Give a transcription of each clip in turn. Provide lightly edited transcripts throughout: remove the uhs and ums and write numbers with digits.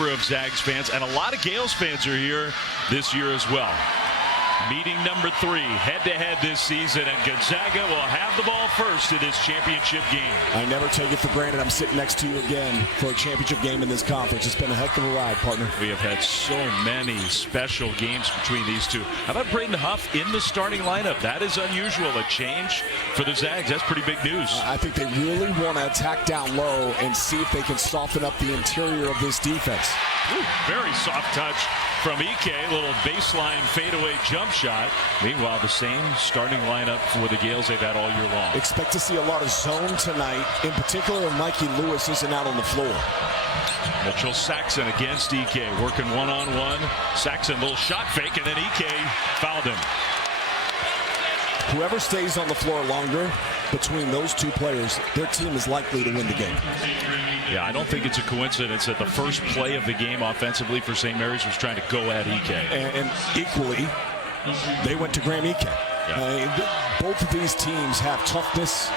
number of Zags fans, and a lot of Gaels fans are here this year as well. Meeting number 3, head-to-head this season, and Gonzaga will have the ball first in this championship game. I never take it for granted I'm sitting next to you again for a championship game in this conference. It's been a heck of a ride, partner. We have had so many special games between these two. How about Braden Huff in the starting lineup? That is unusual, a change for the Zags. That's pretty big news. I think they really want to attack down low and see if they can soften up the interior of this defense. Ooh, very soft touch from Ike, a little baseline fadeaway jump shot. Meanwhile, the same starting lineup for the Gaels they've had all year long. Expect to see a lot of zone tonight, in particular if Mikey Lewis isn't out on the floor. Mitchell Saxon against Ike, working one-on-one. Saxon, little shot fake, and then Ike fouled him. Whoever stays on the floor longer between those two players, their team is likely to win the game. Yeah, I don't think it's a coincidence that the first play of the game offensively for St. Mary's was trying to go at Ike. And equally, they went to Graham Ike. Yeah. Both of these teams have toughness,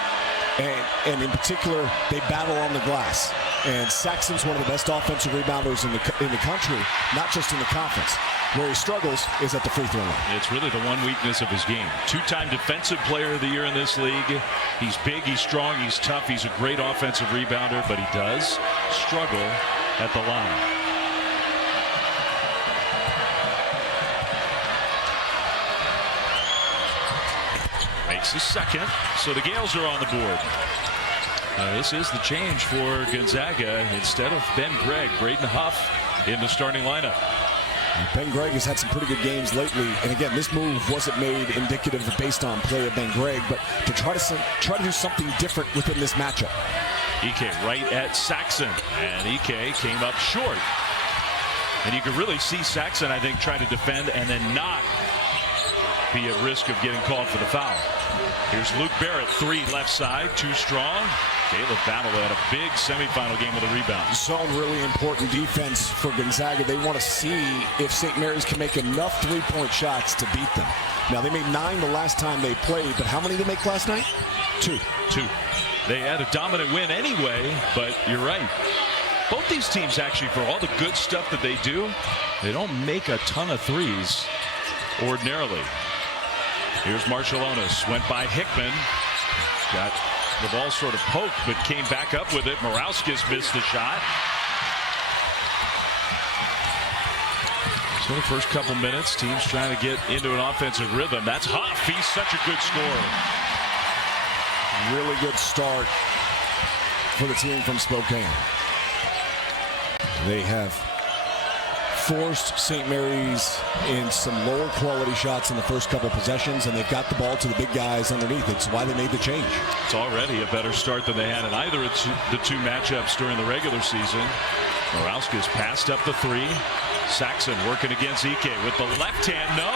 and in particular, they battle on the glass. And Saxon's one of the best offensive rebounders in the country, not just in the conference. Where he struggles is at the free throw line. It's really the one weakness of his game. 2-time defensive player of the year in this league. He's big, he's strong, he's tough, he's a great offensive rebounder, but he does struggle at the line. Makes his second, so the Gaels are on the board. This is the change for Gonzaga. Instead of Ben Gregg, Braden Huff in the starting lineup. Ben Gregg has had some pretty good games lately, and again, this move wasn't made indicative based on play of Ben Gregg, but to try to do something different within this matchup. Ike right at Saxon, and Ike came up short. And you could really see Saxon, I think, try to defend and then not be at risk of getting called for the foul. Here's Luke Barrett, 3 left side, too strong. Caleb Battle had a big semifinal game with a rebound. Zone, really important defense for Gonzaga. They want to see if St. Mary's can make enough three-point shots to beat them. Now, they made 9 the last time they played, but how many did they make last night? 2. They had a dominant win anyway, but you're right. Both these teams, actually, for all the good stuff that they do, they don't make a ton of threes ordinarily. Here's Marciulionis, went by Hickman. Got the ball sort of poked, but came back up with it. Morauskas missed the shot. So the first couple minutes, teams trying to get into an offensive rhythm. That's Huff. He's such a good scorer. Really good start for the team from Spokane. They have forced St. Mary's in some lower quality shots in the first couple possessions, and they've got the ball to the big guys underneath. It's why they made the change. It's already a better start than they had in either of the two matchups during the regular season. Morauskas passed up the 3. Saxon working against Ike with the left hand. No.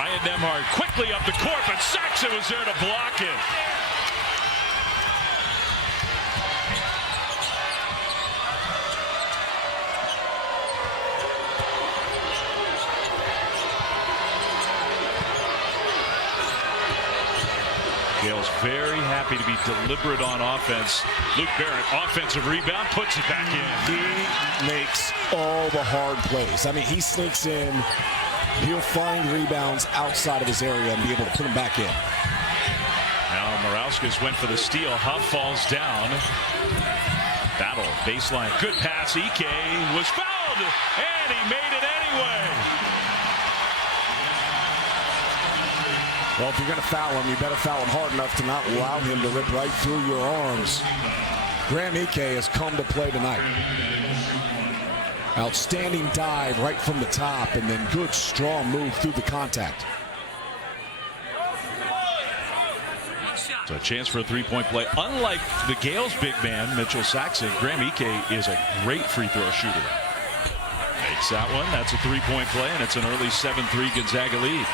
Ryan Nembhard quickly up the court, but Saxon was there to block it. Gaels very happy to be deliberate on offense. Luke Barrett, offensive rebound, puts it back in. He makes all the hard plays. I mean, he sneaks in. He'll find rebounds outside of his area and be able to put them back in. Now Morauskas went for the steal. Huff falls down. Battle, baseline, good pass. Ike was fouled, and he made it anyway. Well, if you're going to foul him, you better foul him hard enough to not allow him to rip right through your arms. Graham Ike has come to play tonight. Outstanding dive right from the top, and then good, strong move through the contact. So a chance for a three-point play. Unlike the Gaels' big man, Mitchell Saxon, Graham Ike is a great free throw shooter. Makes that one. That's a three-point play, and it's an early 7-3 Gonzaga lead.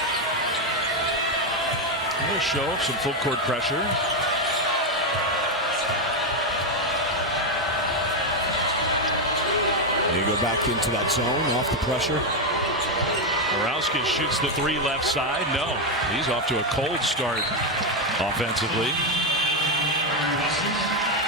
We'll show some full court pressure. They go back into that zone off the pressure. Morauskas shoots the 3 left side. No, he's off to a cold start offensively.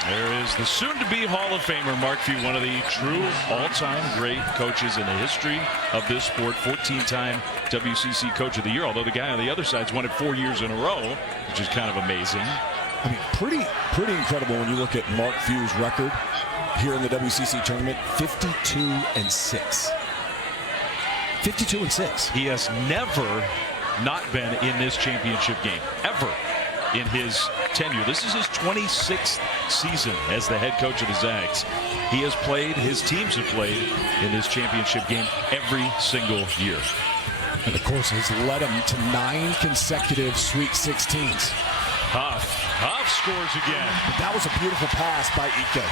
There is the soon-to-be Hall of Famer Mark Few, one of the true all-time great coaches in the history of this sport. 14-time WCC Coach of the Year, although the guy on the other side's won it 4 years in a row, which is kind of amazing. I mean, pretty incredible when you look at Mark Few's record here in the WCC tournament. 52-6. 52-6. He has never not been in this championship game, ever, in his tenure. This is his 26th season as the head coach of the Zags. He has played, his teams have played in this championship game every single year. And of course, has led him to 9 consecutive Sweet 16s. Huff scores again. But that was a beautiful pass by Ike.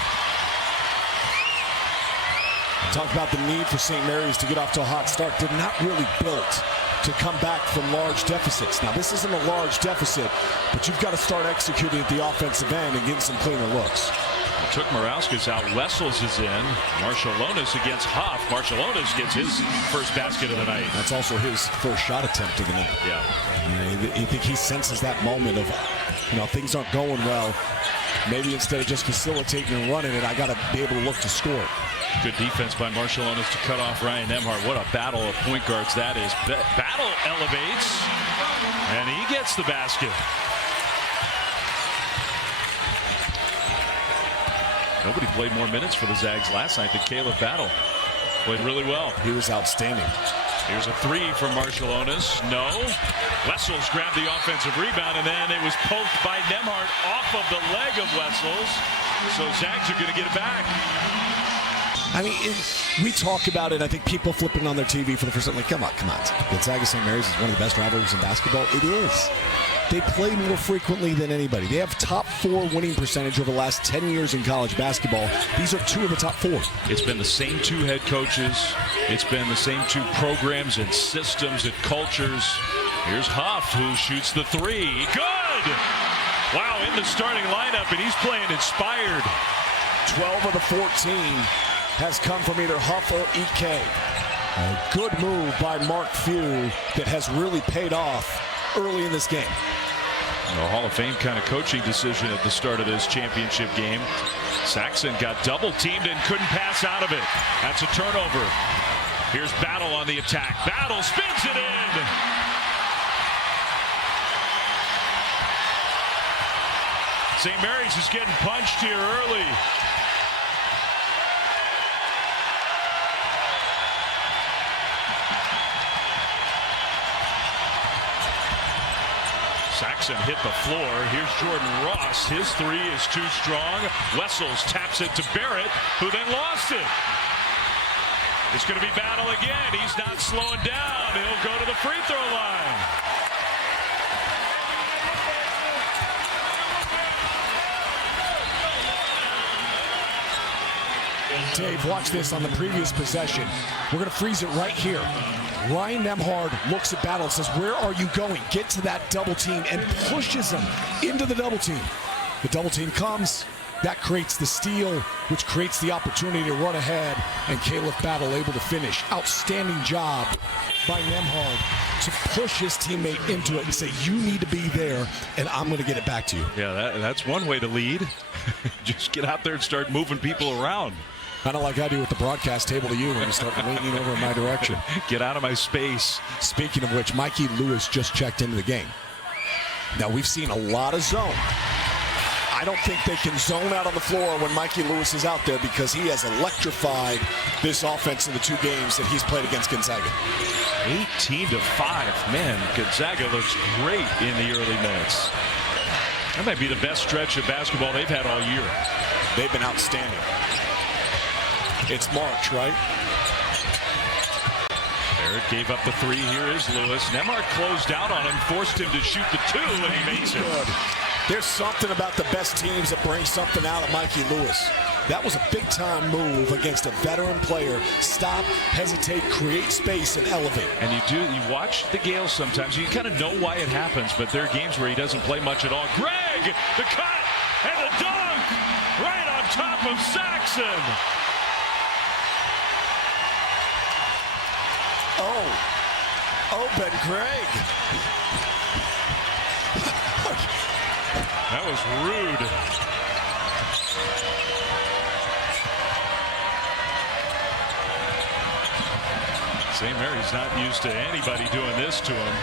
Talk about the need for St. Mary's to get off to a hot start. They're not really built to come back from large deficits. Now, this isn't a large deficit, but you've got to start executing at the offensive end and getting some cleaner looks. Took Morauskas out. Wessels is in. Marshallonis against Huff. Marshallonis gets his first basket of the night. That's also his first shot attempt of the night. Yeah. You think he senses that moment of, things aren't going well. Maybe instead of just facilitating and running it, I got to be able to look to score. Good defense by Marshallonis to cut off Ryan Nemhart. What a battle of point guards that is. Battle elevates, and he gets the basket. Nobody played more minutes for the Zags last night than Caleb Battle. Played really well. He was outstanding. Here's a three from Marshallonis. No. Wessels grabbed the offensive rebound, and then it was poked by Nemhart off of the leg of Wessels. So Zags are going to get it back. I mean, we talk about it. I think people flipping on their TV for the first time, like, come on. Gonzaga St. Mary's is one of the best rivalries in basketball. It is. They play more frequently than anybody. They have top 4 winning percentage over the last 10 years in college basketball. These are 2 of the top 4. It's been the same 2 head coaches. It's been the same 2 programs and systems and cultures. Here's Huff, who shoots the 3. Good! Wow, in the starting lineup, and he's playing inspired. 12 of the 14 has come from either Huff or Ike. A good move by Mark Few that has really paid off early in this game. A Hall of Fame kind of coaching decision at the start of this championship game. Saxon got double teamed and couldn't pass out of it. That's a turnover. Here's Battle on the attack. Battle spins it in. St. Mary's is getting punched here early. Saxon hit the floor. Here's Jordan Ross. His 3 is too strong. Wessels taps it to Barrett, who then lost it. It's going to be Battle again. He's not slowing down. He'll go to the free throw line. Dave, watch this on the previous possession. We're going to freeze it right here. Ryan Nemhart looks at Battle and says, where are you going? Get to that double team, and pushes him into the double team. The double team comes. That creates the steal, which creates the opportunity to run ahead, and Caleb Battle able to finish. Outstanding job by Nemhart to push his teammate into it and say, you need to be there, and I'm going to get it back to you. Yeah, that's one way to lead. Just get out there and start moving people around. Kind of like I do with the broadcast table to you when you start leaning over in my direction. Get out of my space. Speaking of which, Mikey Lewis just checked into the game. Now, we've seen a lot of zone. I don't think they can zone out on the floor when Mikey Lewis is out there, because he has electrified this offense in the 2 games that he's played against Gonzaga. 18-5. Man, Gonzaga looks great in the early minutes. That might be the best stretch of basketball they've had all year. They've been outstanding. It's March, right? Barrett gave up the 3. Here is Lewis. Nemhart closed out on him, forced him to shoot the 2, and he makes it. Good. There's something about the best teams that bring something out of Mikey Lewis. That was a big-time move against a veteran player. Stop, hesitate, create space, and elevate. And you watch the Gaels sometimes. You kind of know why it happens, but there are games where he doesn't play much at all. Greg, the cut, and the dunk, right on top of Saxon. Oh, Ben Craig. That was rude. St. Mary's not used to anybody doing this to him.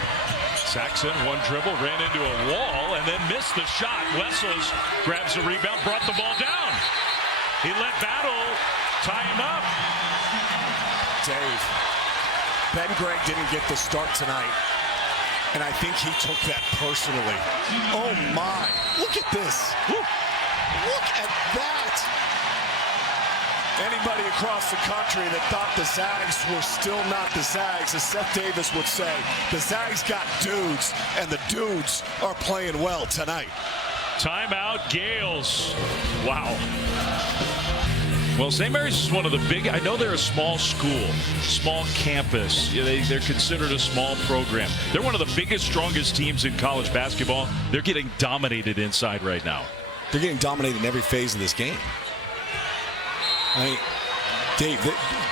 Saxon, one dribble, ran into a wall and then missed the shot. Wessels grabs the rebound, brought the ball down. He let Battle tie him up. Dave, Ben Gregg didn't get the start tonight, and I think he took that personally. Oh my, look at this. Look at that. Anybody across the country that thought the Zags were still not the Zags, as Seth Davis would say, the Zags got dudes, and the dudes are playing well tonight. Timeout, Gaels. Wow. Well, St. Mary's is one of the big, I know they're a small school, small campus. They're considered a small program. They're one of the biggest, strongest teams in college basketball. They're getting dominated inside right now. They're getting dominated in every phase of this game. I mean, Dave,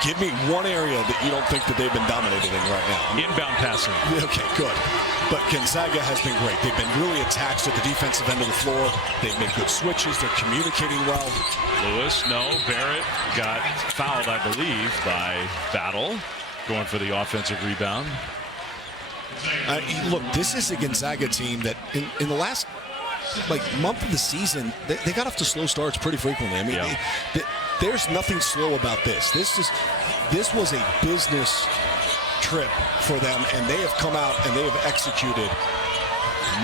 give me one area that you don't think that they've been dominated in right now. Inbound passing. Okay, good. But Gonzaga has been great. They've been really attached at the defensive end of the floor. They've made good switches. They're communicating well. Lewis, no. Barrett got fouled, I believe, by Battle, going for the offensive rebound. Look, this is a Gonzaga team that in the last month of the season, they got off to slow starts pretty frequently. I mean, there's nothing slow about this. This was a business trip for them, and they have come out and they have executed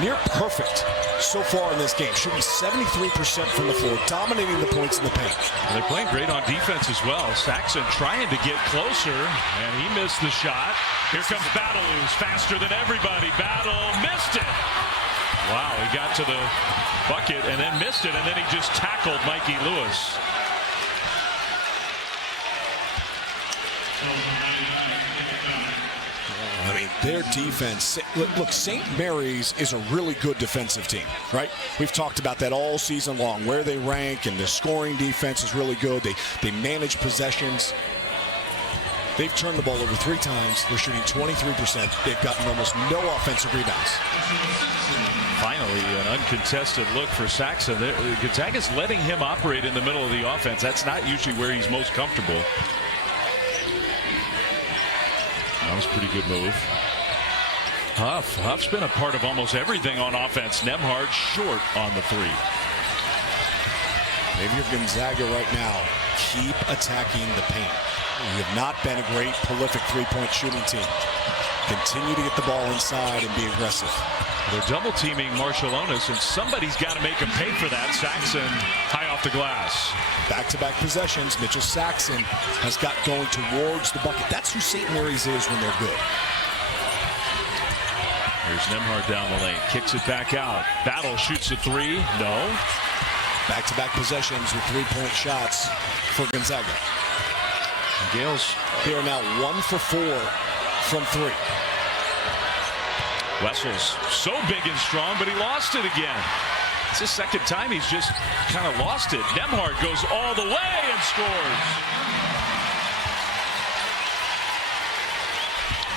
near perfect so far in this game. Shooting 73% from the floor, dominating the points in the paint. They're playing great on defense as well. Saxon trying to get closer, and he missed the shot. Here comes Battle, who's faster than everybody. Battle missed it. Wow, he got to the bucket and then missed it, and then he just tackled Mikey Lewis. I mean, their defense. Look, St. Mary's is a really good defensive team, right? We've talked about that all season long, where they rank, and their scoring defense is really good. They manage possessions. They've turned the ball over 3 times. They're shooting 23%. They've gotten almost no offensive rebounds. Finally, an uncontested look for Saxon. Gonzaga's letting him operate in the middle of the offense. That's not usually where he's most comfortable. That was a pretty good move. Huff's been a part of almost everything on offense. Nembhard short on the 3. Maybe you're Gonzaga right now. Keep attacking the paint. You have not been a great, prolific three-point shooting team. Continue to get the ball inside and be aggressive. They're double teaming Marshallonis, and somebody's got to make him pay for that. Saxon high off the glass. Back-to-back possessions. Mitchell Saxon has got going towards the bucket. That's who St. Mary's is when they're good. Here's Nembhard down the lane. Kicks it back out. Battle shoots a 3. No. Back-to-back possessions with 3-point shots for Gonzaga. Gaels. They are now 1 for 4 from 3. Wessels so big and strong, but he lost it again. It's his second time he's just kind of lost it. Nembhard goes all the way and scores.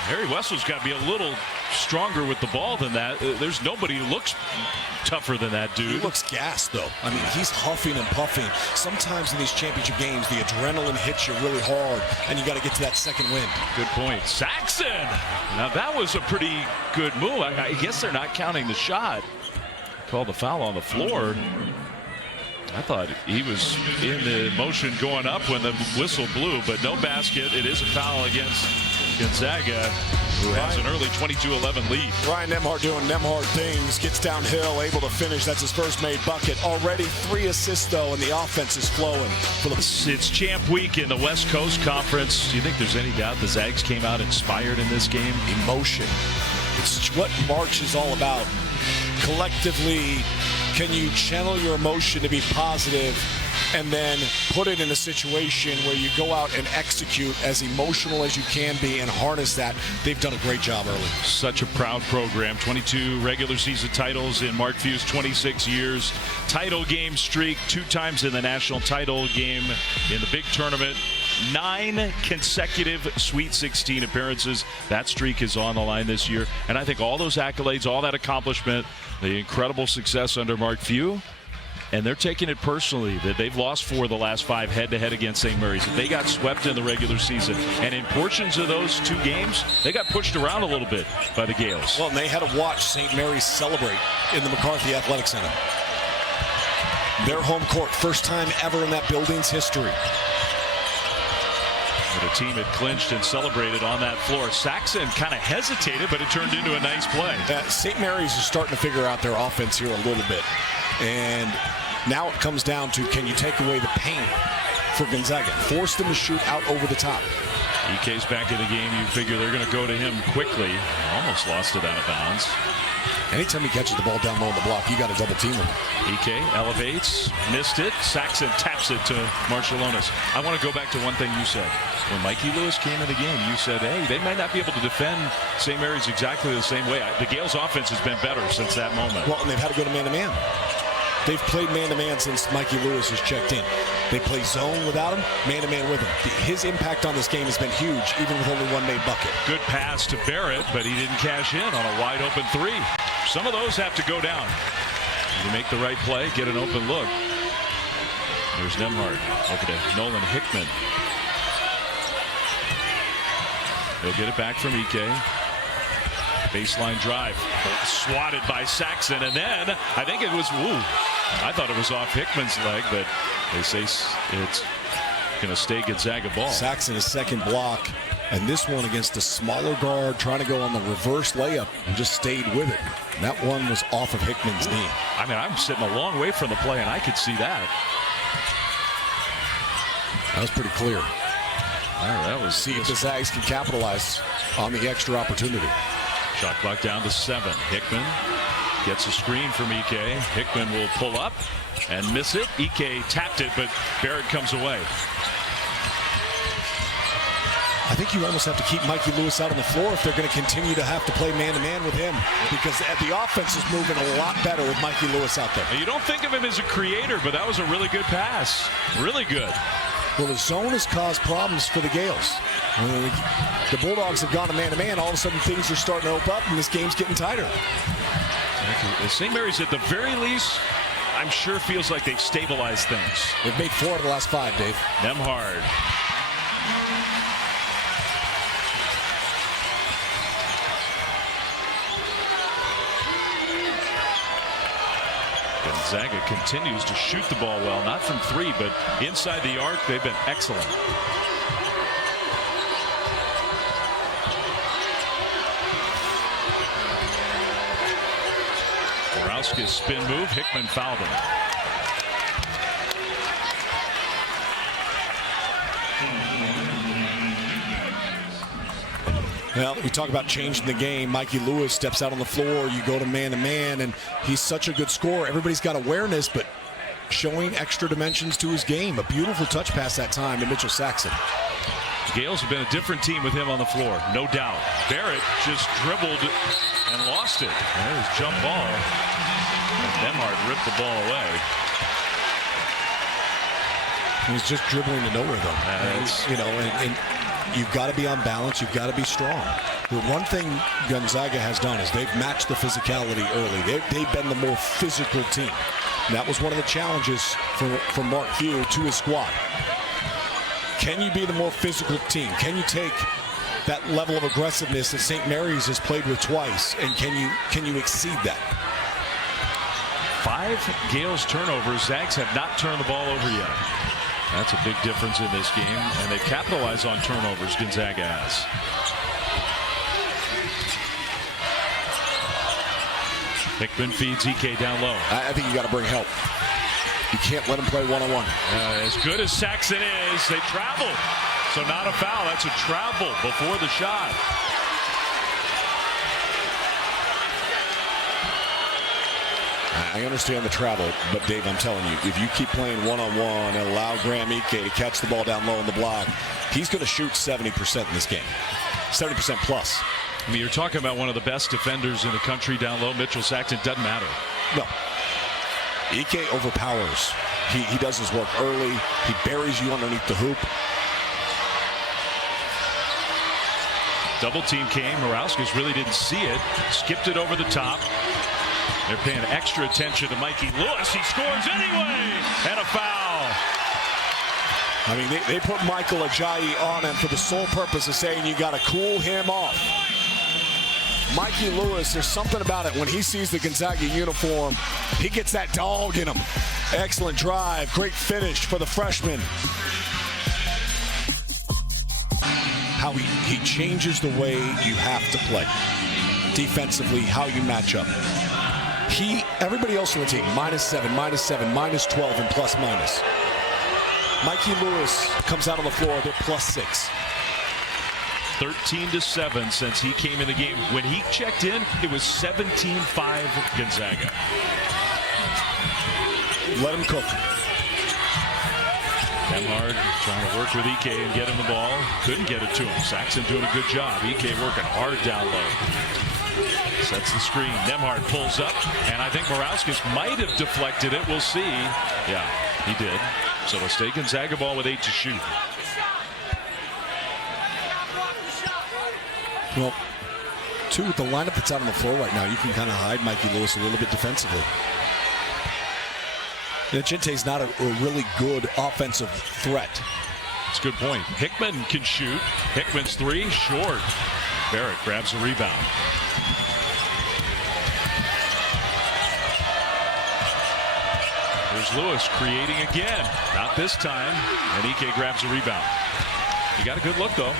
Harry Wessel's got to be a little stronger with the ball than that. There's nobody who looks tougher than that dude. He looks gassed, though. I mean, he's huffing and puffing. Sometimes in these championship games, the adrenaline hits you really hard, and you got to get to that second wind. Good point. Saxon! Now, that was a pretty good move. I guess they're not counting the shot. Called the foul on the floor. I thought he was in the motion going up when the whistle blew, but no basket. It is a foul against Gonzaga, who has an early 22-11 lead. Ryan Nembhard doing Nembhard things, gets downhill, able to finish. That's his first made bucket. Already 3 assists, though, and the offense is flowing. It's Champ Week in the West Coast Conference. Do you think there's any doubt the Zags came out inspired in this game? Emotion. It's what March is all about. Collectively, can you channel your emotion to be positive and then put it in a situation where you go out and execute as emotional as you can be and harness that? They've done a great job early. Such a proud program. 22 regular season titles in Mark Few's 26 years. Title game streak, 2 times in the national title game in the big tournament. 9 consecutive Sweet 16 appearances. That streak is on the line this year. And I think all those accolades, all that accomplishment, the incredible success under Mark Few, And they're taking it personally that they've lost 4 of the last 5 head-to-head against St. Mary's. They got swept in the regular season. And in portions of those 2 games, they got pushed around a little bit by the Gaels. Well, and they had to watch St. Mary's celebrate in the McCarthy Athletic Center. Their home court, first time ever in that building's history. The team had clinched and celebrated on that floor. Saxon kind of hesitated, but it turned into a nice play. St. Mary's is starting to figure out their offense here a little bit. And now it comes down to, can you take away the pain for Gonzaga? Force them to shoot out over the top. EK's back in the game. You figure they're going to go to him quickly. Almost lost it out of bounds. Anytime he catches the ball down low on the block, you got to double team him. EK elevates, missed it. Saxon taps it to Marciulionis. I want to go back to one thing you said. When Mikey Lewis came in the game, you said, hey, they might not be able to defend St. Mary's exactly the same way. The Gaels' offense has been better since that moment. Well, and they've had to go to man-to-man. They've played man-to-man since Mikey Lewis has checked in. They play zone without him, man-to-man with him. His impact on this game has been huge, even with only one made bucket. Good pass to Barrett, but he didn't cash in on a wide-open 3. Some of those have to go down. You make the right play, get an open look. There's Nemhard over to Nolan Hickman. He'll get it back from EK. Baseline drive. Swatted by Saxon. And then I think it was, I thought it was off Hickman's leg, but they say it's going to stay Gonzaga ball. Saxon, second block. And this one against the smaller guard, trying to go on the reverse layup and just stayed with it. And that one was off of Hickman's knee. I mean, I'm sitting a long way from the play, and I could see that. That was pretty clear. That was. See if the Zags can capitalize on the extra opportunity. Shot clock down to 7. Hickman gets a screen from EK. Hickman will pull up and miss it. EK tapped it, but Barrett comes away. I think you almost have to keep Mikey Lewis out on the floor if they're going to continue to have to play man-to-man with him, because the offense is moving a lot better with Mikey Lewis out there. You don't think of him as a creator, but that was a really good pass. Really good. Well, the zone has caused problems for the Gaels. The Bulldogs have gone to man-to-man. All of a sudden, things are starting to open up, and this game's getting tighter. St. Mary's, at the very least, I'm sure feels like they've stabilized things. They've made 4 of the last 5, Dave. Nemhard. Gonzaga continues to shoot the ball well, not from 3, but inside the arc, they've been excellent. Borowski's spin move, Hickman fouled him. Well, we talk about changing the game. Mikey Lewis steps out on the floor. You go to man-to-man, and he's such a good scorer. Everybody's got awareness, but showing extra dimensions to his game. A beautiful touch pass that time to Mitchell Saxon. The Gaels have been a different team with him on the floor, no doubt. Barrett just dribbled and lost it. There's jump ball. Nemhard ripped the ball away. He's just dribbling to nowhere, though. And you've got to be on balance. You've got to be strong. The one thing Gonzaga has done is they've matched the physicality early. They've been the more physical team. And that was one of the challenges for Mark Few to his squad. Can you be the more physical team? Can you take that level of aggressiveness that St. Mary's has played with twice, and can you exceed that? 5 Gaels turnovers. Zags have not turned the ball over yet. That's a big difference in this game, and they capitalize on turnovers. Gonzaga has. Hickman feeds EK down low. I think you got to bring help. You can't let him play one-on-one. As good as Saxon is, they travel. So not a foul. That's a travel before the shot. I understand the travel, but Dave, I'm telling you, if you keep playing one-on-one and allow Graham Ike to catch the ball down low on the block, he's going to shoot 70% in this game. 70% plus. I mean, you're talking about one of the best defenders in the country down low. Mitchell Saxon, doesn't matter. No. Ike overpowers. He does his work early. He buries you underneath the hoop. Double team came. Morauskas really didn't see it. Skipped it over the top. They're paying extra attention to Mikey Lewis. He scores anyway, and a foul. I mean, they put Michael Ajayi on him for the sole purpose of saying you got to cool him off. Mikey Lewis, there's something about it. When he sees the Gonzaga uniform, he gets that dog in him. Excellent drive, great finish for the freshman. How he changes the way you have to play. Defensively, how you match up. Everybody else on the team, -7, -7, -12, and plus-minus. Mikey Lewis comes out on the floor, they're +6. 13-7 since he came in the game. When he checked in, it was 17-5 Gonzaga. Let him cook. Demhard trying to work with Ike and get him the ball. Couldn't get it to him. Saxon doing a good job. Ike working hard down low. Sets the screen. Demhard pulls up, and I think Morauskas might have deflected it. We'll see. Yeah, he did. So it'll stay Gonzaga ball with 8 to shoot. Well, two, with the lineup that's out on the floor right now, you can kind of hide Mikey Lewis a little bit defensively. Gente's not a really good offensive threat. That's a good point. Hickman can shoot. Hickman's three, short. Barrett grabs a rebound. There's Lewis creating again. Not this time. And Ike grabs a rebound. He got a good look, though.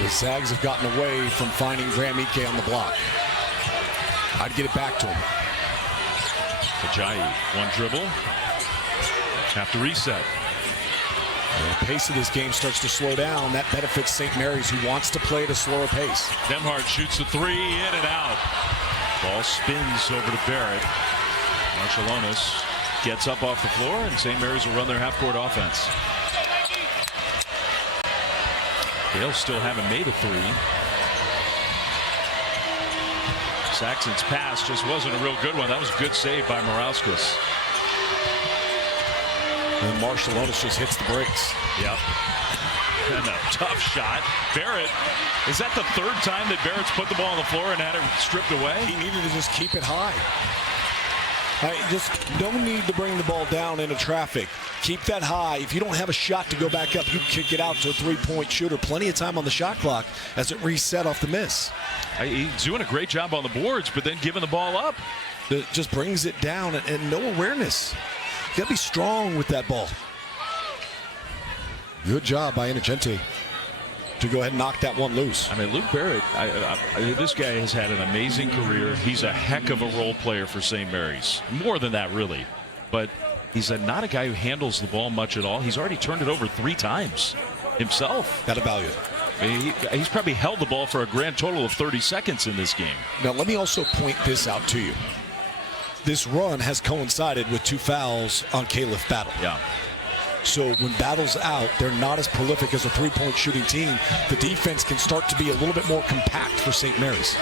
The Zags have gotten away from finding Graham Ike on the block. I'd get it back to him. Ajayi, one dribble. Have to reset. The pace of this game starts to slow down. That benefits St. Mary's, who wants to play at a slower pace. Demhard shoots the three, in and out. Ball spins over to Barrett. Marciulionis gets up off the floor, and St. Mary's will run their half-court offense. Gaels still haven't made a three. Saxon's pass just wasn't a real good one. That was a good save by Morauskas. And Marciulionis just hits the brakes. Yep. And a tough shot. Barrett, is that the third time that Barrett's put the ball on the floor and had it stripped away? He needed to just keep it high. Just no need to bring the ball down into traffic. Keep that high. If you don't have a shot to go back up, you kick it out to a three-point shooter. Plenty of time on the shot clock as it reset off the miss. He's doing a great job on the boards, but then giving the ball up. It just brings it down and no awareness. You got to be strong with that ball. Good job by Inocente to go ahead and knock that one loose. I mean, Luke Barrett, this guy has had an amazing career. He's a heck of a role player for St. Mary's. More than that, really. But he's not a guy who handles the ball much at all. He's already turned it over 3 times himself. Got to value it. I mean, he's probably held the ball for a grand total of 30 seconds in this game. Now, let me also point this out to you. This run has coincided with 2 fouls on Caleb Battle. Yeah. So when Battle's out, they're not as prolific as a three-point shooting team. The defense can start to be a little bit more compact for St. Mary's.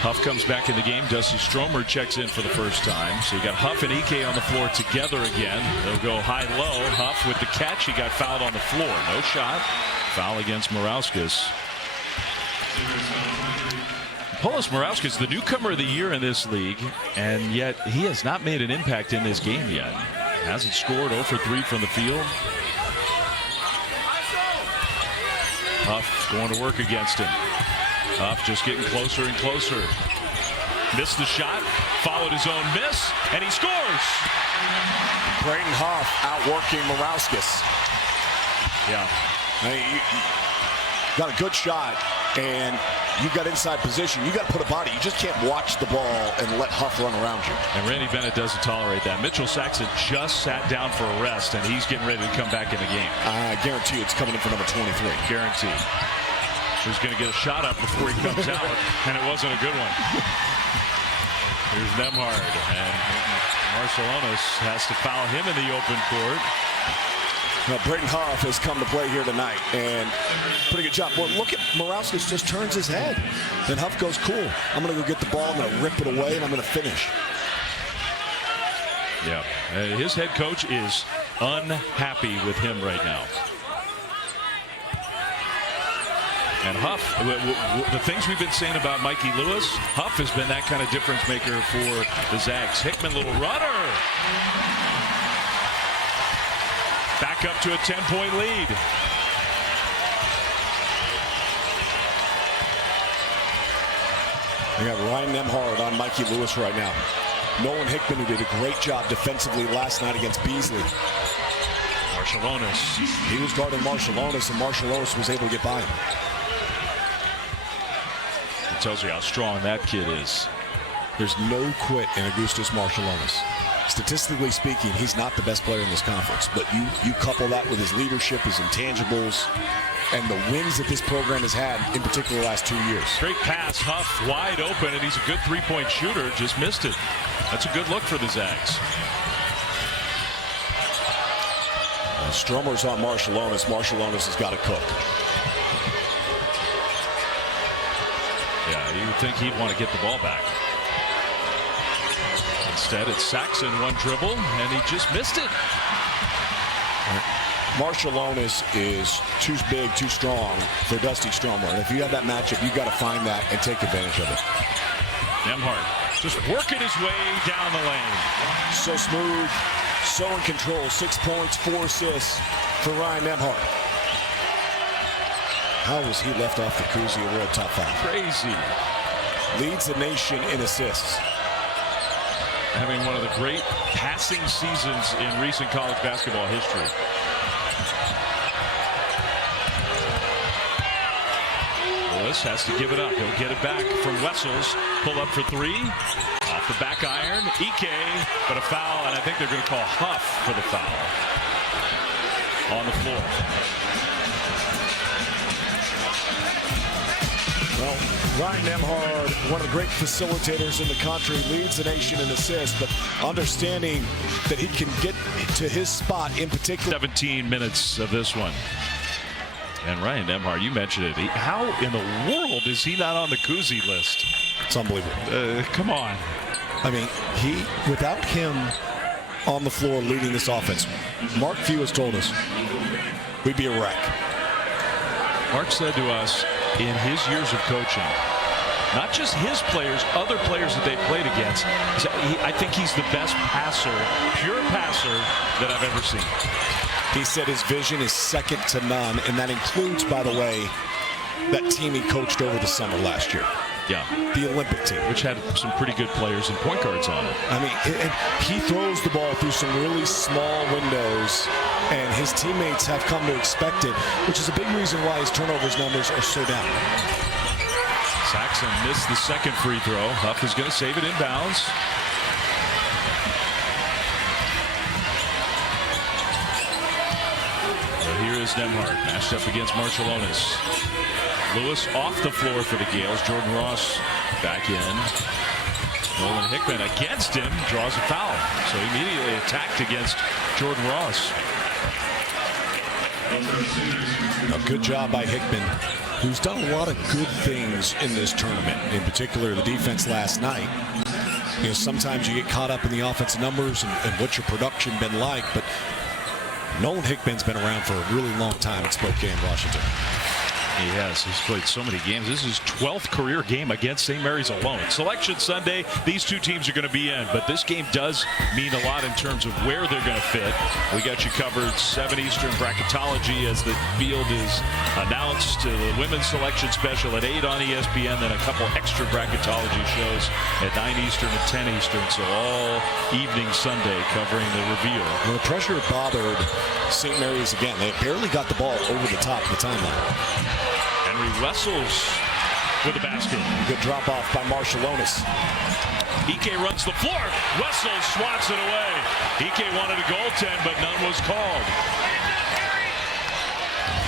Huff comes back in the game. Dusty Stromer checks in for the first time. So you got Huff and Ike on the floor together again. They'll go high-low. Huff with the catch. He got fouled on the floor. No shot. Foul against Morauskas. Polis Morauskas, the newcomer of the year in this league, and yet he has not made an impact in this game yet. Hasn't scored, 0 for 3 from the field. Huff going to work against him. Huff just getting closer and closer. Missed the shot, followed his own miss, and he scores. Braden Huff outworking Morauskas. Yeah. I mean, you got a good shot, and you got inside position. You got to put a body. You just can't watch the ball and let Huff run around you. And Randy Bennett doesn't tolerate that. Mitchell Saxon just sat down for a rest, and he's getting ready to come back in the game. I guarantee it's coming in for number 23. Guaranteed. He's going to get a shot up before he comes out, and it wasn't a good one. Here's Demhard, and Marciulionis has to foul him in the open court. Now, Braden Huff has come to play here tonight, and pretty good job. Well, look at Morauskas just turns his head. Then Huff goes, cool. I'm going to go get the ball. I'm going to rip it away, and I'm going to finish. Yeah, his head coach is unhappy with him right now. And Huff, the things we've been saying about Mikey Lewis, Huff has been that kind of difference maker for the Zags. Hickman, little runner. Back up to a 10-point lead. We got Ryan Nembhard on Mikey Lewis right now. Nolan Hickman, who did a great job defensively last night against Beasley. Marshallonis. He was guarding Marshallonis, and Marshallonis was able to get by him. It tells you how strong that kid is. There's no quit in Augustus Marshallonis. Statistically speaking, he's not the best player in this conference, but you couple that with his leadership, his intangibles, and the wins that this program has had, in particular the last 2 years. Great pass, Huff wide open, and he's a good three-point shooter, just missed it. That's a good look for the Zags. Strummer's on Marshallonis. Marshallonis has got to cook. Yeah, you would think he'd want to get the ball back. Instead, it's Saxon, one dribble, and he just missed it. Marshallonis is too big, too strong for Dusty Strummer. And if you have that matchup, you've got to find that and take advantage of it. Nembhard just working his way down the lane. So smooth, so in control. 6 points, 4 assists for Ryan Nembhard. How was he left off the Cousy World Top 5? Crazy. Leads the nation in assists. Having one of the great passing seasons in recent college basketball history. Lewis has to give it up. He'll get it back from Wessels. Pull up for three. Off the back iron. Ike, but a foul, and I think they're going to call Huff for the foul on the floor. Well, Ryan Nembhard, one of the great facilitators in the country, leads the nation in assists, but understanding that he can get to his spot in particular. 17 minutes of this one. And Ryan Nembhard, you mentioned it. How in the world is he not on the Cousy list? It's unbelievable. Come on. I mean, without him on the floor leading this offense, Mark Few has told us we'd be a wreck. Mark said to us in his years of coaching, not just his players, other players that they've played against, I think he's the best passer, pure passer that I've ever seen. He said his vision is second to none, and that includes, by the way, that team he coached over the summer last year. Yeah. The Olympic team. Which had some pretty good players and point guards on it. I mean, he throws the ball through some really small windows, and his teammates have come to expect it, which is a big reason why his turnovers numbers are so down. Saxon missed the second free throw. Huff is going to save it inbounds. Here is Nembhard, matched up against Marshallonis. Lewis off the floor for the Gaels. Jordan Ross back in. Nolan Hickman against him, draws a foul. So immediately attacked against Jordan Ross. A good job by Hickman, who's done a lot of good things in this tournament. In particular, the defense last night. You know, sometimes you get caught up in the offensive numbers and what's your production been like, but Nolan Hickman's been around for a really long time in Spokane, Washington. He has. He's played so many games. This is his 12th career game against St. Mary's alone. Selection Sunday, these two teams are going to be in, but this game does mean a lot in terms of where they're going to fit. We got you covered 7 Eastern bracketology as the field is announced. The women's selection special at 8 on ESPN, then a couple extra bracketology shows at 9 Eastern and 10 Eastern. So all evening Sunday covering the reveal. Well, the pressure bothered St. Mary's again. They barely got the ball over the top of the timeline. Henry Wessels with the basket. Good drop off by Marshallonis. Ike runs the floor. Wessels swats it away. Ike wanted a goaltend, but none was called.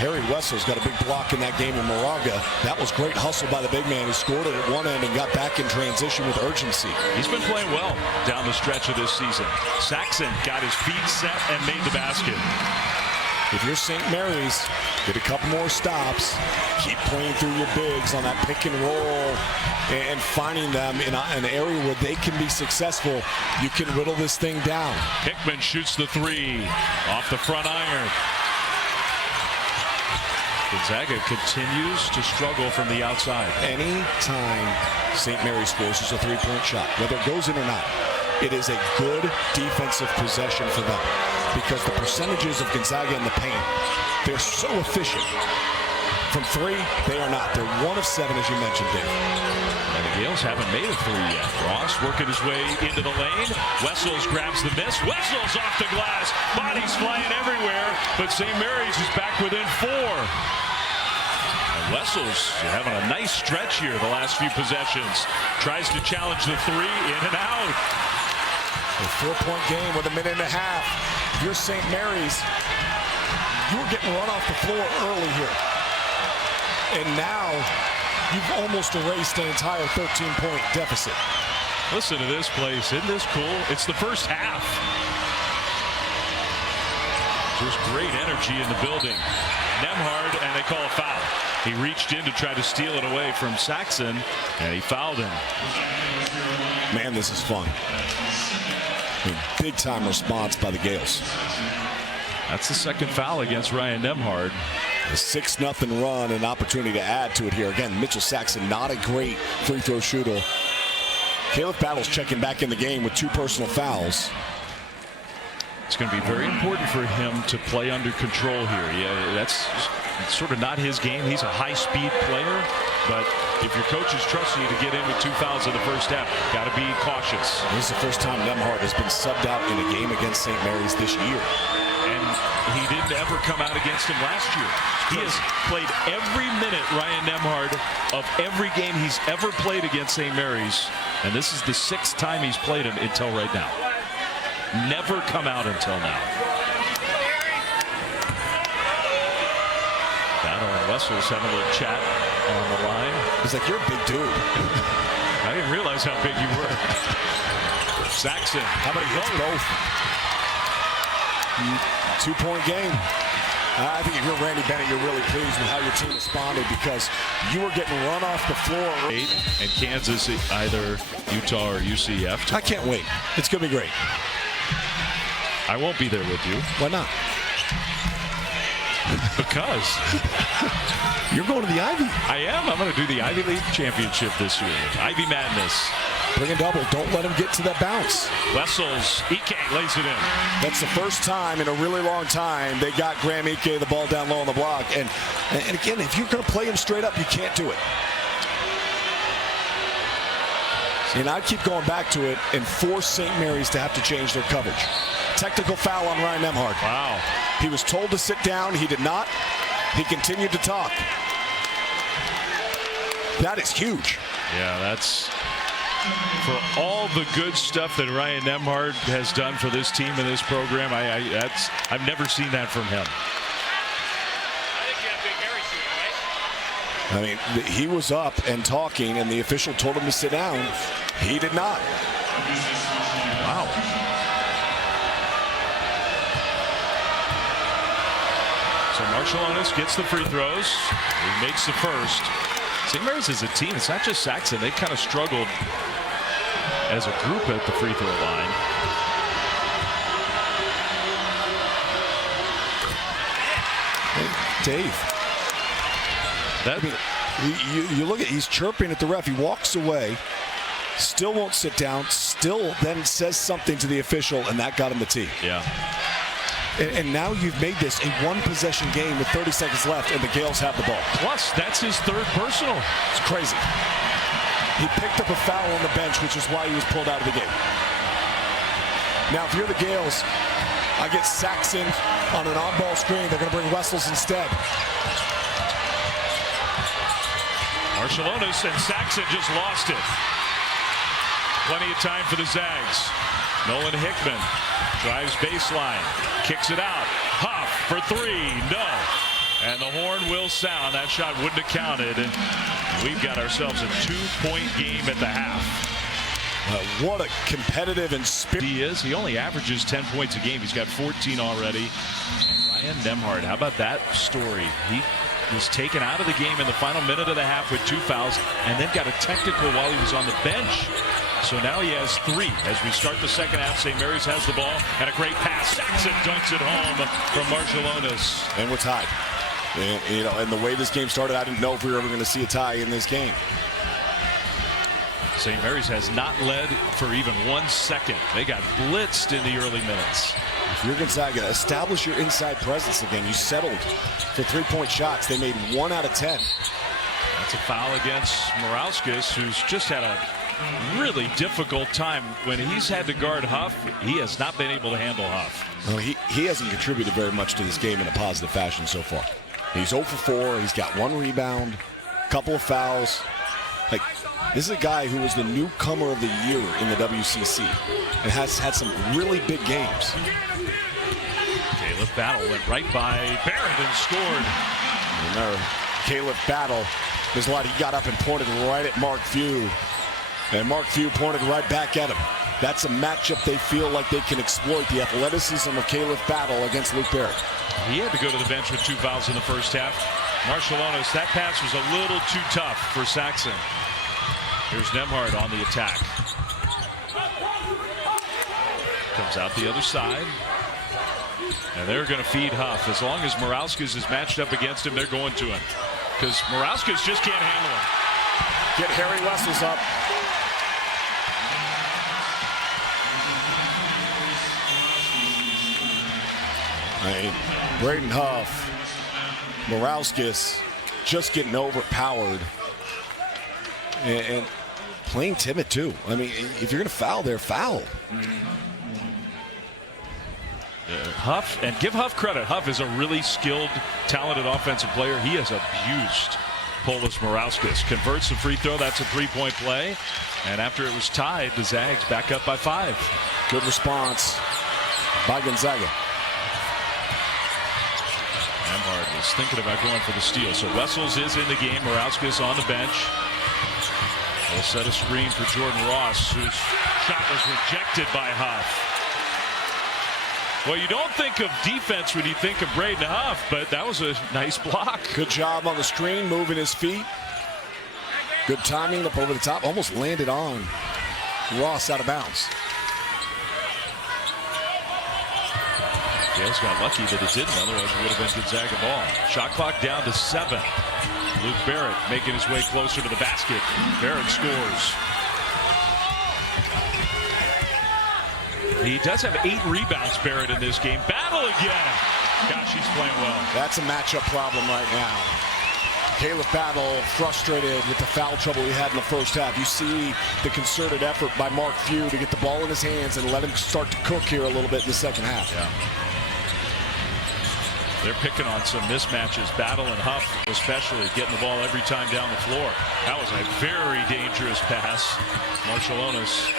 Harry Wessels got a big block in that game in Moraga. That was great hustle by the big man who scored it at one end and got back in transition with urgency. He's been playing well down the stretch of this season. Saxon got his feet set and made the basket. If you're St. Mary's, get a couple more stops. Keep playing through your bigs on that pick and roll and finding them in an area where they can be successful. You can whittle this thing down. Hickman shoots the three off the front iron. Gonzaga continues to struggle from the outside. Anytime St. Mary's scores is a three-point shot, whether it goes in or not, it is a good defensive possession for them because the percentages of Gonzaga in the paint, they're so efficient. From three, they are not. They're 1 of 7, as you mentioned, Dave. And the Gaels haven't made a three yet. Ross working his way into the lane. Wessels grabs the miss. Wessels off the glass. Bodies flying everywhere. But St. Mary's is back within 4. And Wessels having a nice stretch here the last few possessions. Tries to challenge the three, in and out. A 4-point game with a minute and a half. If you're St. Mary's, you were getting run off the floor early here. And now you've almost erased an entire 13-point deficit. Listen to this place. Isn't this cool? It's the first half. Just great energy in the building. Nemhard, and they call a foul. He reached in to try to steal it away from Saxon, and he fouled him. Man, this is fun. A big-time response by the Gaels. That's the second foul against Ryan Nemhard. A 6-0 run, an opportunity to add to it here. Again, Mitchell Saxon, not a great free throw shooter. Caleb Battles checking back in the game with 2 personal fouls. It's going to be very important for him to play under control here. Yeah, that's sort of not his game. He's a high-speed player, but if your coach is trusting you to get in with 2 fouls in the first half, got to be cautious. This is the first time Nemhard has been subbed out in a game against St. Mary's this year. And he didn't ever come out against him last year. He has played every minute, Ryan Nemhard, of every game he's ever played against St. Mary's. And this is the 6th time he's played him until right now. Never come out until now. Battle and Wessels having a little chat on the line. He's like, you're a big dude. I didn't realize how big you were. Saxon. How about he hits both? 2-point game. I think if you're Randy Bennett, you're really pleased with how your team responded because you were getting run off the floor. 8 and Kansas, either Utah or UCF. I can't wait. It's going to be great. I won't be there with you. Why not? Because you're going to the Ivy. I am. I'm going to do the Ivy League Championship this year. Ivy Madness. Bring a double. Don't let him get to that bounce. Wessels. Ike lays it in. That's the first time in a really long time they got Graham Ike the ball down low on the block. And again, if you're going to play him straight up, you can't do it. And I keep going back to it and force St. Mary's to have to change their coverage. Technical foul on Ryan Nemhard. Wow. He was told to sit down. He did not. He continued to talk. That is huge. Yeah, that's for all the good stuff that Ryan Nemhard has done for this team and this program. I've never seen that from him. I mean, he was up and talking, and the official told him to sit down. He did not. Wow. So Marciulionis gets the free throws. He makes the first. St. Mary's as a team, it's not just Saxon. They kind of struggled as a group at the free throw line. Hey, Dave. You look at, he's chirping at the ref. He walks away, still won't sit down, still then says something to the official, and that got him the tee. Yeah. And now you've made this a one-possession game with 30 seconds left, and the Gaels have the ball. Plus, that's his 3rd personal. It's crazy. He picked up a foul on the bench, which is why he was pulled out of the game. Now, if you're the Gaels, I get Saxon on an on-ball screen. They're going to bring Wessels instead. Marciulionis and Saxon just lost it. Plenty of time for the Zags. Nolan Hickman drives baseline, kicks it out. Huff for 3, no. And the horn will sound. That shot wouldn't have counted. And we've got ourselves a 2-point game at the half. What a competitive and spirit he is. He only averages 10 points a game. He's got 14 already. Ryan Nemhard, how about that story? He was taken out of the game in the final minute of the half with 2 fouls and then got a technical while he was on the bench. So now he has 3 as we start the second half. St. Mary's has the ball and a great pass. Saxon dunks it home from Marciulionis. And we're tied. And the way this game started, I didn't know if we were ever going to see a tie in this game. St. Mary's has not led for even 1 second. They got blitzed in the early minutes. If you're Gonzaga, establish your inside presence again. You settled for 3-point shots. They made 1 out of 10. That's a foul against Morauskas, who's just had a really difficult time. When he's had to guard Huff, he has not been able to handle Huff. Well, he hasn't contributed very much to this game in a positive fashion so far. He's 0 for 4. He's got 1 rebound, a couple of fouls. Like, this is a guy who was the newcomer of the year in the WCC and has had some really big games. Caleb Battle went right by Barrett and scored. Remember, Caleb Battle, there's a lot. He got up and pointed right at Mark Few, and Mark Few pointed right back at him. That's a matchup they feel like they can exploit, the athleticism of Caleb Battle against Luke Barrett. He had to go to the bench with 2 fouls in the first half. Marshallonis, that pass was a little too tough for Saxon. Here's Nembhard on the attack. Comes out the other side. And they're going to feed Huff. As long as Morauskas is matched up against him, they're going to him. Because Morauskas just can't handle him. Get Harry Wessels up. Braden Huff, Morauskas just getting overpowered and playing timid too. I mean, if you're going to foul there, foul. Huff, and give Huff credit. Huff is a really skilled, talented offensive player. He has abused Polis Morauskas. Converts the free throw. That's a 3-point play. And after it was tied, the Zags back up by 5. Good response by Gonzaga. Nembhard was thinking about going for the steal. So Wessels is in the game. Morauskas on the bench. They'll set a screen for Jordan Ross, whose shot was rejected by Huff. Well, you don't think of defense when you think of Braden Huff, but that was a nice block. Good job on the screen, moving his feet. Good timing up over the top. Almost landed on Ross out of bounds. Gaels got lucky that it didn't, otherwise it would have been Gonzaga ball. Shot clock down to 7. Luke Barrett making his way closer to the basket. Barrett scores. He does have 8 rebounds, Barrett, in this game. Battle again. Gosh, he's playing well. That's a matchup problem right now. Caleb Battle frustrated with the foul trouble he had in the first half. You see the concerted effort by Mark Few to get the ball in his hands and let him start to cook here a little bit in the second half. Yeah. They're picking on some mismatches. Battle and Huff especially getting the ball every time down the floor. That was a very dangerous pass. Marshallonis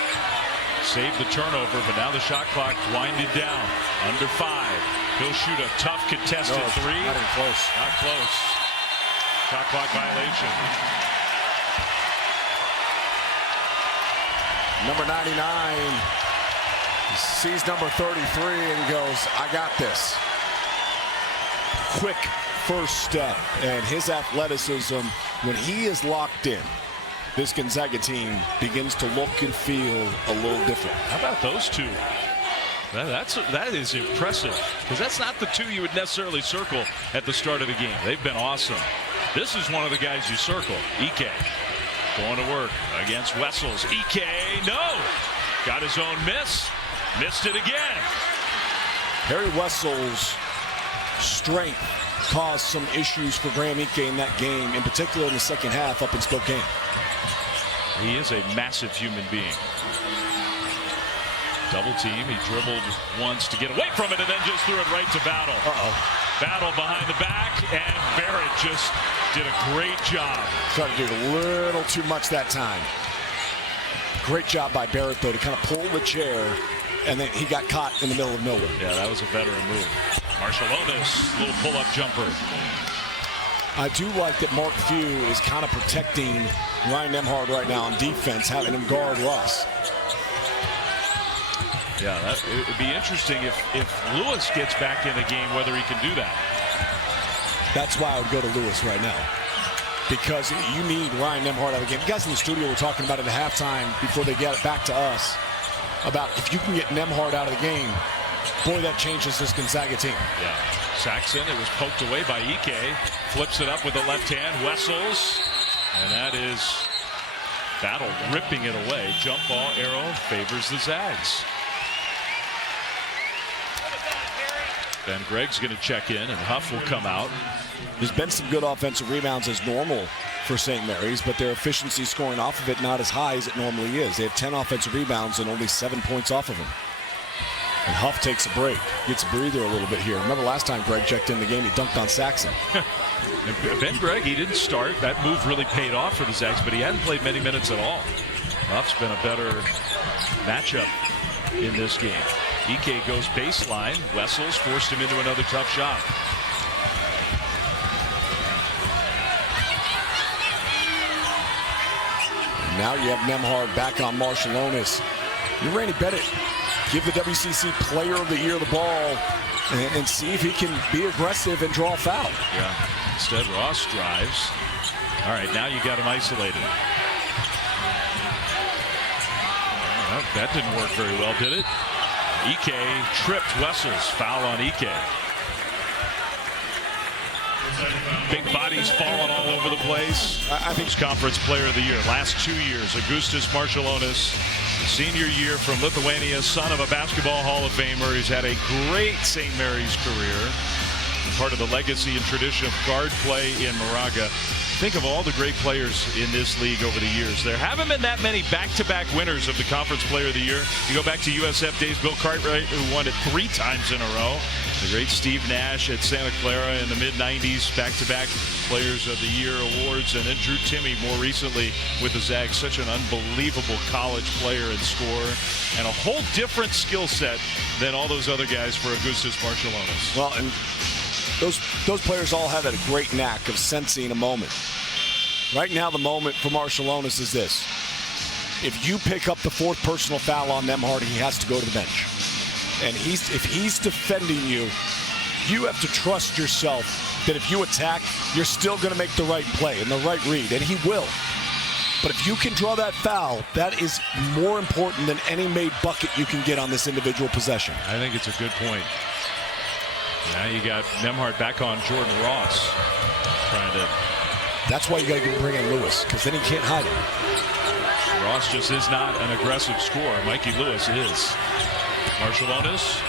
saved the turnover, but now the shot clock winding down. Under 5. He'll shoot a tough contested 3. Not even close. Not close. Shot clock violation. Number 99 sees number 33 and goes, I got this. Quick first step, and his athleticism, when he is locked in, this Gonzaga team begins to look and feel a little different. How about those two? That is impressive, because that's not the two you would necessarily circle at the start of the game. They've been awesome. This is one of the guys you circle. Ike going to work against Wessels. Ike, no! Got his own miss. Missed it again. Harry Wessels' strength caused some issues for Graham Ike in that game, in particular in the second half up in Spokane. He is a massive human being. Double team. He dribbled once to get away from it and then just threw it right to Battle. Battle behind the back, and Barrett just did a great job. Tried to do a little too much that time. Great job by Barrett, though, to kind of pull the chair, and then he got caught in the middle of nowhere. Yeah, that was a veteran move. Marshallonis, little pull-up jumper. I do like that Mark Few is kind of protecting Ryan Nembhard right now on defense, having him guard Ross. Yeah, it would be interesting if Lewis gets back in the game, whether he can do that. That's why I would go to Lewis right now, because you need Ryan Nembhard out of the game. You guys in the studio were talking about it at halftime before they get it back to us, about if you can get Nembhard out of the game, boy, that changes this Gonzaga team. Yeah. Saxon, it was poked away by Ike. Flips it up with the left hand. Wessels. And that is Battle ripping it away. Jump ball arrow favors the Zags. Ben Gregg's going to check in, and Huff will come out. There's been some good offensive rebounds as normal for St. Mary's, but their efficiency scoring off of it not as high as it normally is. They have 10 offensive rebounds and only 7 points off of them. And Huff takes a break, gets a breather a little bit here. Remember last time Gregg checked in the game, he dunked on Saxon. Ben Gregg, he didn't start. That move really paid off for the Zags, but he hadn't played many minutes at all. Huff's been a better matchup in this game. Ike goes baseline. Wessels forced him into another tough shot. Now you have Nembhard back on Marshallonis. You're Randy Bennett. Give the WCC Player of the Year the ball and see if he can be aggressive and draw a foul. Yeah. Instead, Ross drives. All right, now you got him isolated. Well, that didn't work very well, did it? Ike tripped Wessels. Foul on Ike. Big bodies falling all over the place. I think Conference Player of the Year. Last 2 years, Augustas Marshallonis, senior year from Lithuania, son of a basketball Hall of Famer. He's had a great St. Mary's career. Part of the legacy and tradition of guard play in Moraga. Think of all the great players in this league over the years. There haven't been that many back-to-back winners of the Conference Player of the Year. You go back to USF days, Bill Cartwright, who won it 3 times in a row. The great Steve Nash at Santa Clara in the mid-90s, back-to-back Players of the Year awards. And then Drew Timme more recently with the Zags. Such an unbelievable college player and scorer. And a whole different skill set than all those other guys for Augustas Marshallonis. Well, and those players all have a great knack of sensing a moment. Right now, the moment for Marshallonis is this. If you pick up the 4th personal foul on Nembhard, he has to go to the bench. And if he's defending you, you have to trust yourself that if you attack, you're still going to make the right play and the right read, and he will. But if you can draw that foul, that is more important than any made bucket you can get on this individual possession. I think it's a good point. Now you got Nembhard back on Jordan Ross. Trying to. That's why you got to bring in Lewis, because then he can't hide it. Ross just is not an aggressive scorer. Mikey Lewis is. Marshallonis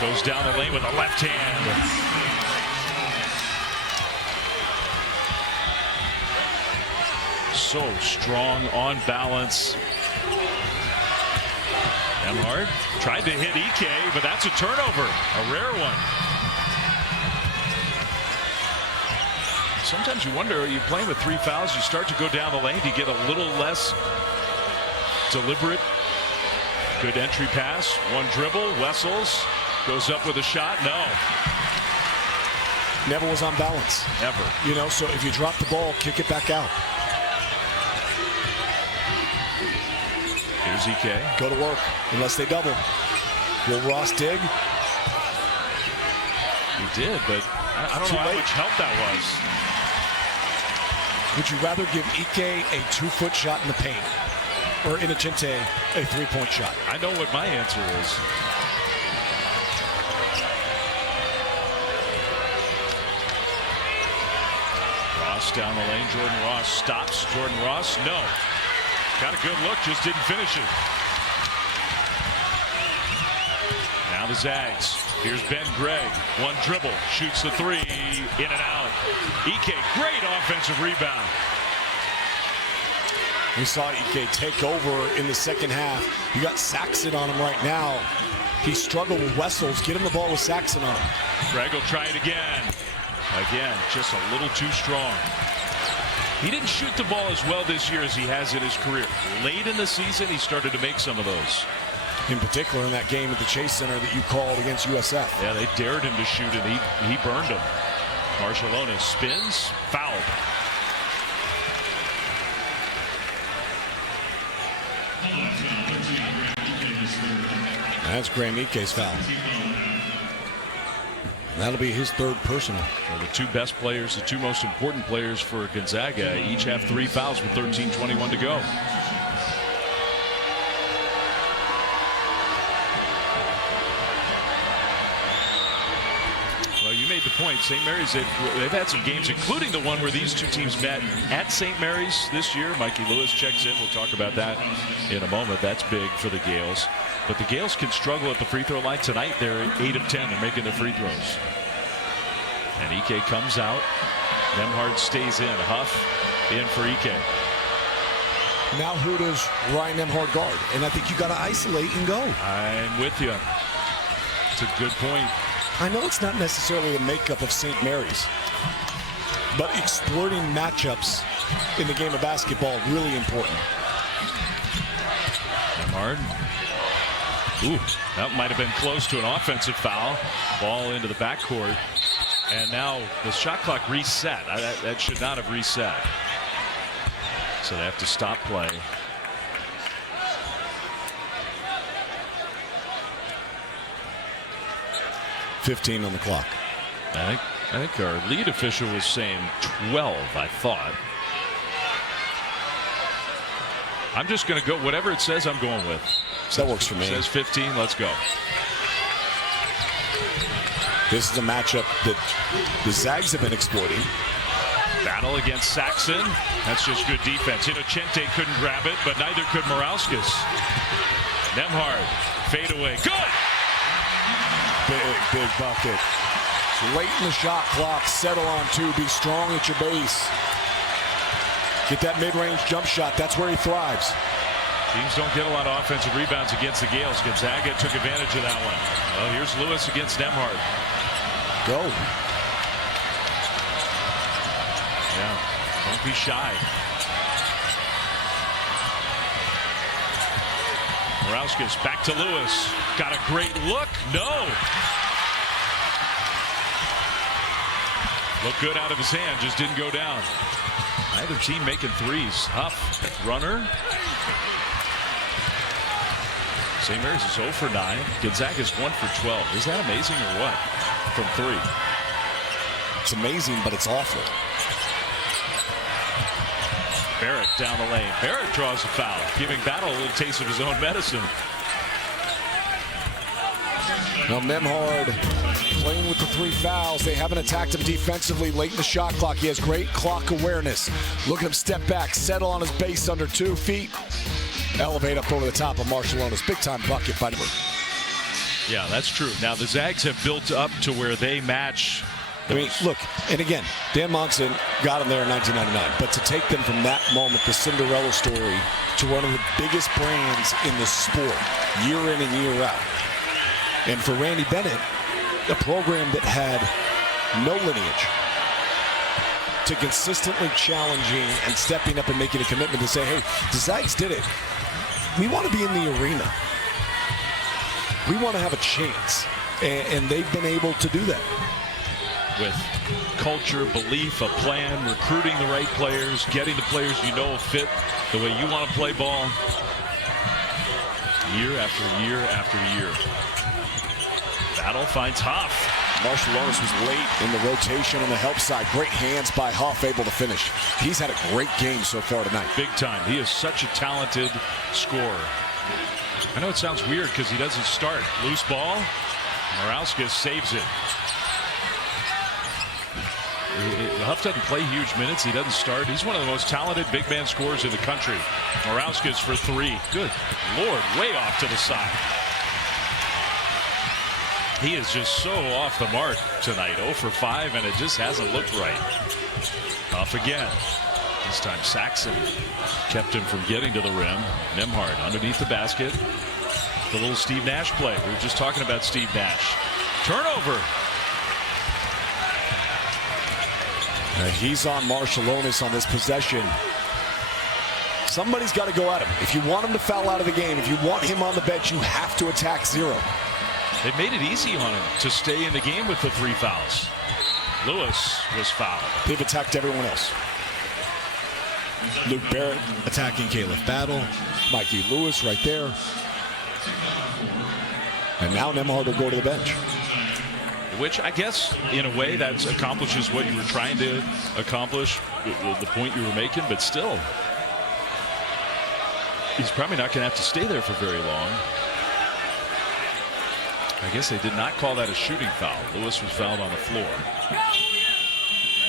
goes down the lane with a left hand. So strong on balance. Nembhard tried to hit Ike, but that's a turnover, a rare one. Sometimes you wonder, are you playing with 3 fouls? You start to go down the lane. Do you get a little less deliberate? Good entry pass. One dribble. Wessels goes up with a shot. No. Never was on balance. Never. You know, so if you drop the ball, kick it back out. Here's Ike. Go to work, unless they double. Will Ross dig? He did, but I don't know how much help that was. Would you rather give Ike a 2-foot shot in the paint or Inocente a 3-point shot? I know what my answer is. Ross down the lane. Jordan Ross stops. Jordan Ross, no. Got a good look, just didn't finish it. Now the Zags. Here's Ben Gregg. One dribble, shoots the 3, in and out. Ike, great offensive rebound. We saw Ike take over in the second half. You got Saxon on him right now. He struggled with Wessels. Get him the ball with Saxon on him. Gregg will try it again. Again, just a little too strong. He didn't shoot the ball as well this year as he has in his career. Late in the season, he started to make some of those. In particular in that game at the Chase Center that you called against USF. Yeah, they dared him to shoot, and he burned him. Marshallonis spins, fouled. That's Graham Ike's foul. That'll be his 3rd personal. Well, the 2 best players, the 2 most important players for Gonzaga, each have 3 fouls with 13:21 to go. Well, you may made the point. St. Mary's, they've had some games, including the one where these two teams met at St. Mary's this year. Mikey Lewis checks in. We'll talk about that in a moment. That's big for the Gaels. But the Gaels can struggle at the free throw line. Tonight, they're 8 of 10. They're making their free throws. And Ike comes out. Nemhard stays in. Huff in for Ike. Now who does Ryan Nemhard guard? And I think you got to isolate and go. I'm with you. It's a good point. I know it's not necessarily the makeup of St. Mary's, but exploiting matchups in the game of basketball really important. Nemhard. Ooh, that might have been close to an offensive foul. Ball into the backcourt. And now the shot clock reset. That should not have reset. So they have to stop play. .15 on the clock. I think our lead official was saying 12, I thought. I'm just going to go whatever it says. I'm going with. So that works for me. It says 15. Let's go. This is a matchup that the Zags have been exploiting. Battle against Saxon. That's just good defense. Inocente couldn't grab it, but neither could Morauskas. Nemhard, fade away. Good! Big bucket. Late in the shot clock. Settle on 2. Be strong at your base. Get that mid-range jump shot. That's where he thrives. Teams don't get a lot of offensive rebounds against the Gaels. Gonzaga took advantage of that one. Well, here's Lewis against Nemhard. Go. Yeah, don't be shy. Morauskas back to Lewis. Got a great look. No. Looked good out of his hand. Just didn't go down. Neither team making threes. Huff, runner. St. Mary's is 0 for 9. Gonzaga's 1 for 12. Is that amazing or what? From 3. It's amazing, but it's awful. Barrett down the lane. Barrett draws a foul, giving Battle a little taste of his own medicine. Now Nemhard playing with the 3 fouls. They haven't attacked him defensively late in the shot clock. He has great clock awareness. Look at him step back, settle on his base under 2 feet. Elevate up over the top of Marciulionis. Big time bucket by him. Yeah, that's true. Now the Zags have built up to where they match. I mean, look, and again, Dan Monson got them there in 1999. But to take them from that moment, the Cinderella story, to one of the biggest brands in the sport, year in and year out. And for Randy Bennett, a program that had no lineage, to consistently challenging and stepping up and making a commitment to say, hey, the Zags did it. We want to be in the arena. We want to have a chance. And they've been able to do that. With culture, belief, a plan, recruiting the right players, getting the players you know fit the way you want to play ball. Year after year after year. Battle finds Huff. Marciulionis was late in the rotation on the help side. Great hands by Huff, able to finish. He's had a great game so far tonight. Big time. He is such a talented scorer. I know it sounds weird because he doesn't start. Loose ball. Morauskas saves it. Huff doesn't play huge minutes. He doesn't start. He's one of the most talented big man scorers in the country. Morauskas for 3. Good Lord, way off to the side. He is just so off the mark tonight. 0 for 5, and it just hasn't looked right. Huff again. This time Saxon kept him from getting to the rim. Nemhard underneath the basket. The little Steve Nash play. We were just talking about Steve Nash. Turnover. He's on Marciulionis on this possession. Somebody's got to go at him. If you want him to foul out of the game, if you want him on the bench, you have to attack 0. They made it easy on him to stay in the game with the 3 fouls. Lewis was fouled. They've attacked everyone else. Luke Barrett attacking Caleb Battle. Mikey Lewis right there. And now Nemhard will go to the bench. Which I guess, in a way, that accomplishes what you were trying to accomplish, the point you were making, but still. He's probably not going to have to stay there for very long. I guess they did not call that a shooting foul. Lewis was fouled on the floor.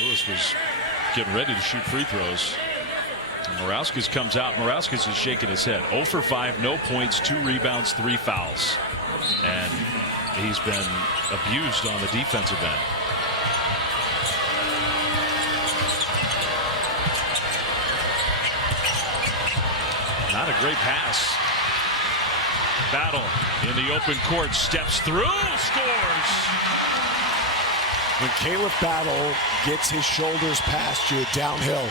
Lewis was getting ready to shoot free throws. Morauskas comes out. Morauskas is shaking his head. 0 for 5, no points, 2 rebounds, 3 fouls. And he's been abused on the defensive end. Not a great pass. Battle in the open court, steps through, scores. When Caleb Battle gets his shoulders past you downhill,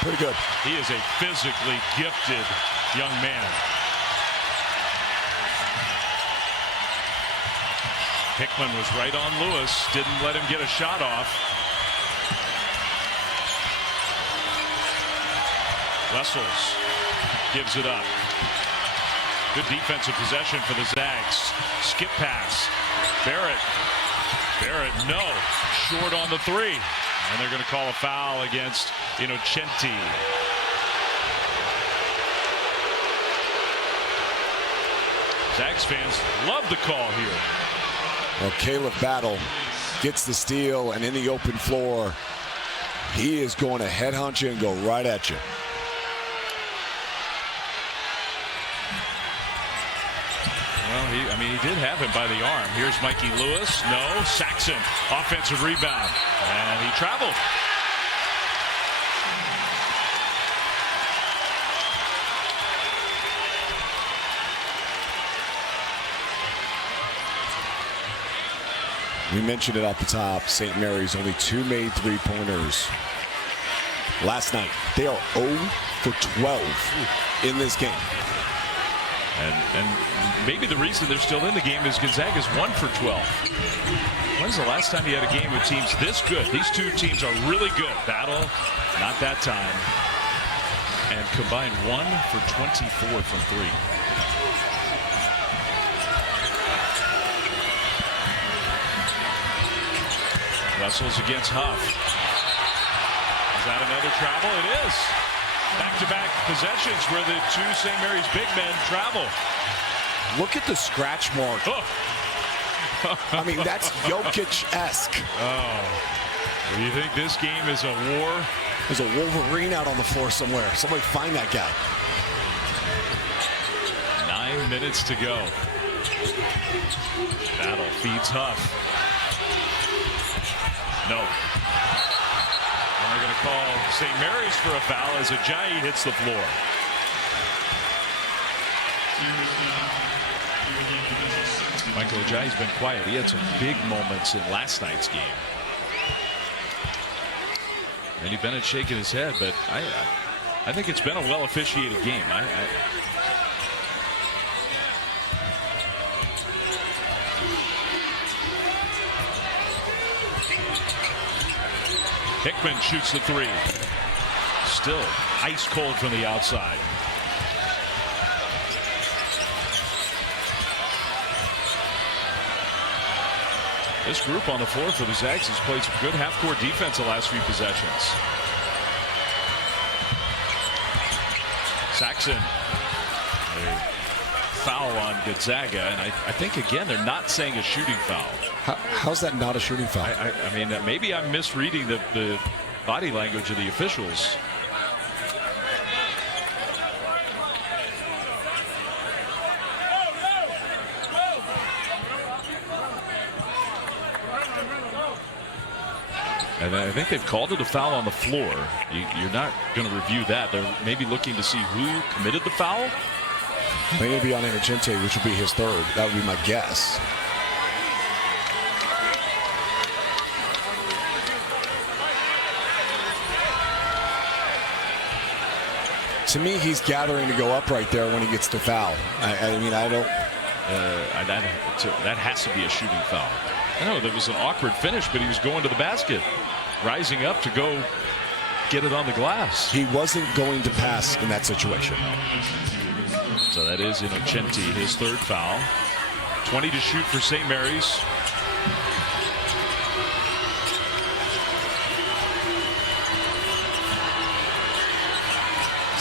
pretty good. He is a physically gifted young man. Hickman was right on Lewis, didn't let him get a shot off. Wessels gives it up. Good defensive possession for the Zags. Skip pass. Barrett. Barrett, no. Short on the 3. And they're going to call a foul against Innocenti. Zags fans love the call here. Well, Caleb Battle gets the steal, and in the open floor, he is going to headhunt you and go right at you. Well, he did have him by the arm. Here's Mikey Lewis. No. Saxon, offensive rebound. And he traveled. We mentioned it off the top. St. Mary's only 2 made 3-pointers last night. They are 0 for 12 in this game. And maybe the reason they're still in the game is Gonzaga's 1 for 12. When's the last time you had a game with teams this good? These two teams are really good. Battle, not that time. And combined 1 for 24 from 3. Wessels against Huff. Is that another travel? It is. Back-to-back possessions where the 2 St. Mary's big men travel. Look at the scratch mark. Oh. I mean, that's Jokic-esque. Oh. Do you think this game is a war? There's a Wolverine out on the floor somewhere. Somebody find that guy. 9 minutes to go. Battle feeds Huff. No. And they're going to call St. Mary's for a foul as Ajayi hits the floor. Michael Ajayi's been quiet. He had some big moments in last night's game. Andy Bennett shaking his head, but I think it's been a well-officiated game. Hickman shoots the 3. Still ice cold from the outside. This group on the floor for the Zags has played some good half-court defense the last few possessions. Saxon, a foul on Gonzaga, and I think again they're not saying a shooting foul. How's that not a shooting foul? I mean, maybe I'm misreading the body language of the officials. And I think they've called it a foul on the floor. You're not going to review that. They're maybe looking to see who committed the foul. I think it'll be on Innocenti, which will be his 3rd. That would be my guess. To me, he's gathering to go up right there when he gets the foul. I mean, I don't. That has to be a shooting foul. I know there was an awkward finish, but he was going to the basket, rising up to go get it on the glass. He wasn't going to pass in that situation. So that is Innocenti, his 3rd foul. 20 to shoot for St. Mary's.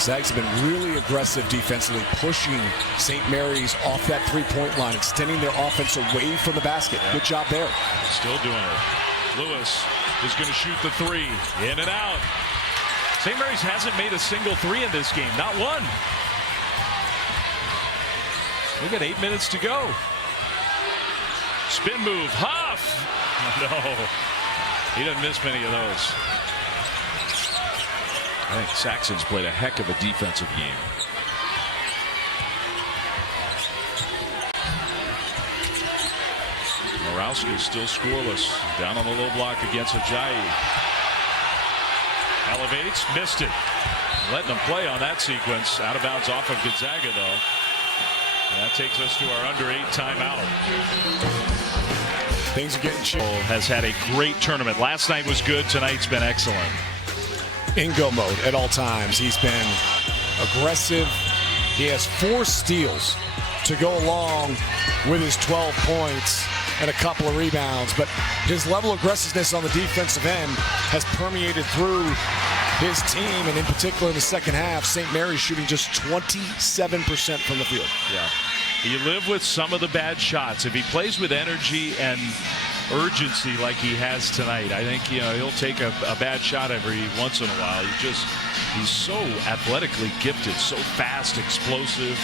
Zags have been really aggressive defensively, pushing St. Mary's off that three-point line, extending their offense away from the basket. Good job there. Still doing it. Lewis is going to shoot the three. In and out. St. Mary's hasn't made a single three in this game. Not one. We've got 8 minutes to go. Spin move. Huff. No. He doesn't miss many of those. I think Saxon's played a heck of a defensive game. Morawski still scoreless. Down on the low block against Ajayi. Elevates, missed it. Letting them play on that sequence. Out of bounds off of Gonzaga, though. And that takes us to our under 8 timeout. Things are getting cheap. Has had a great tournament. Last night was good. Tonight's been excellent. In go mode at all times. He's been aggressive. He has 4 steals to go along with his 12 points and a couple of rebounds. But his level of aggressiveness on the defensive end has permeated through his team, and in particular in the second half, St. Mary's shooting just 27% from the field. Yeah. You live with some of the bad shots. If he plays with energy and urgency like he has tonight, I think he'll take a bad shot every once in a while. He's so athletically gifted, so fast, explosive.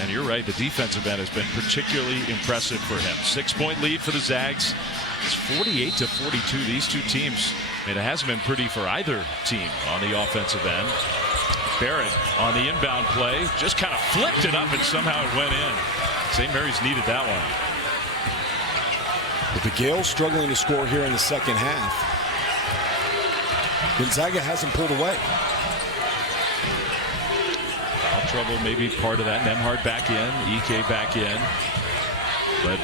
And you're right, the defensive end has been particularly impressive for him. 6-point lead for the Zags. It's 48-42. These two teams, it hasn't been pretty for either team on the offensive end. Barrett on the inbound play just kind of flipped it up and somehow it went in. St. Mary's needed that one. With the Gaels struggling to score here in the second half, Gonzaga hasn't pulled away. Foul trouble maybe part of that. Nemhard back in, Ike back in. But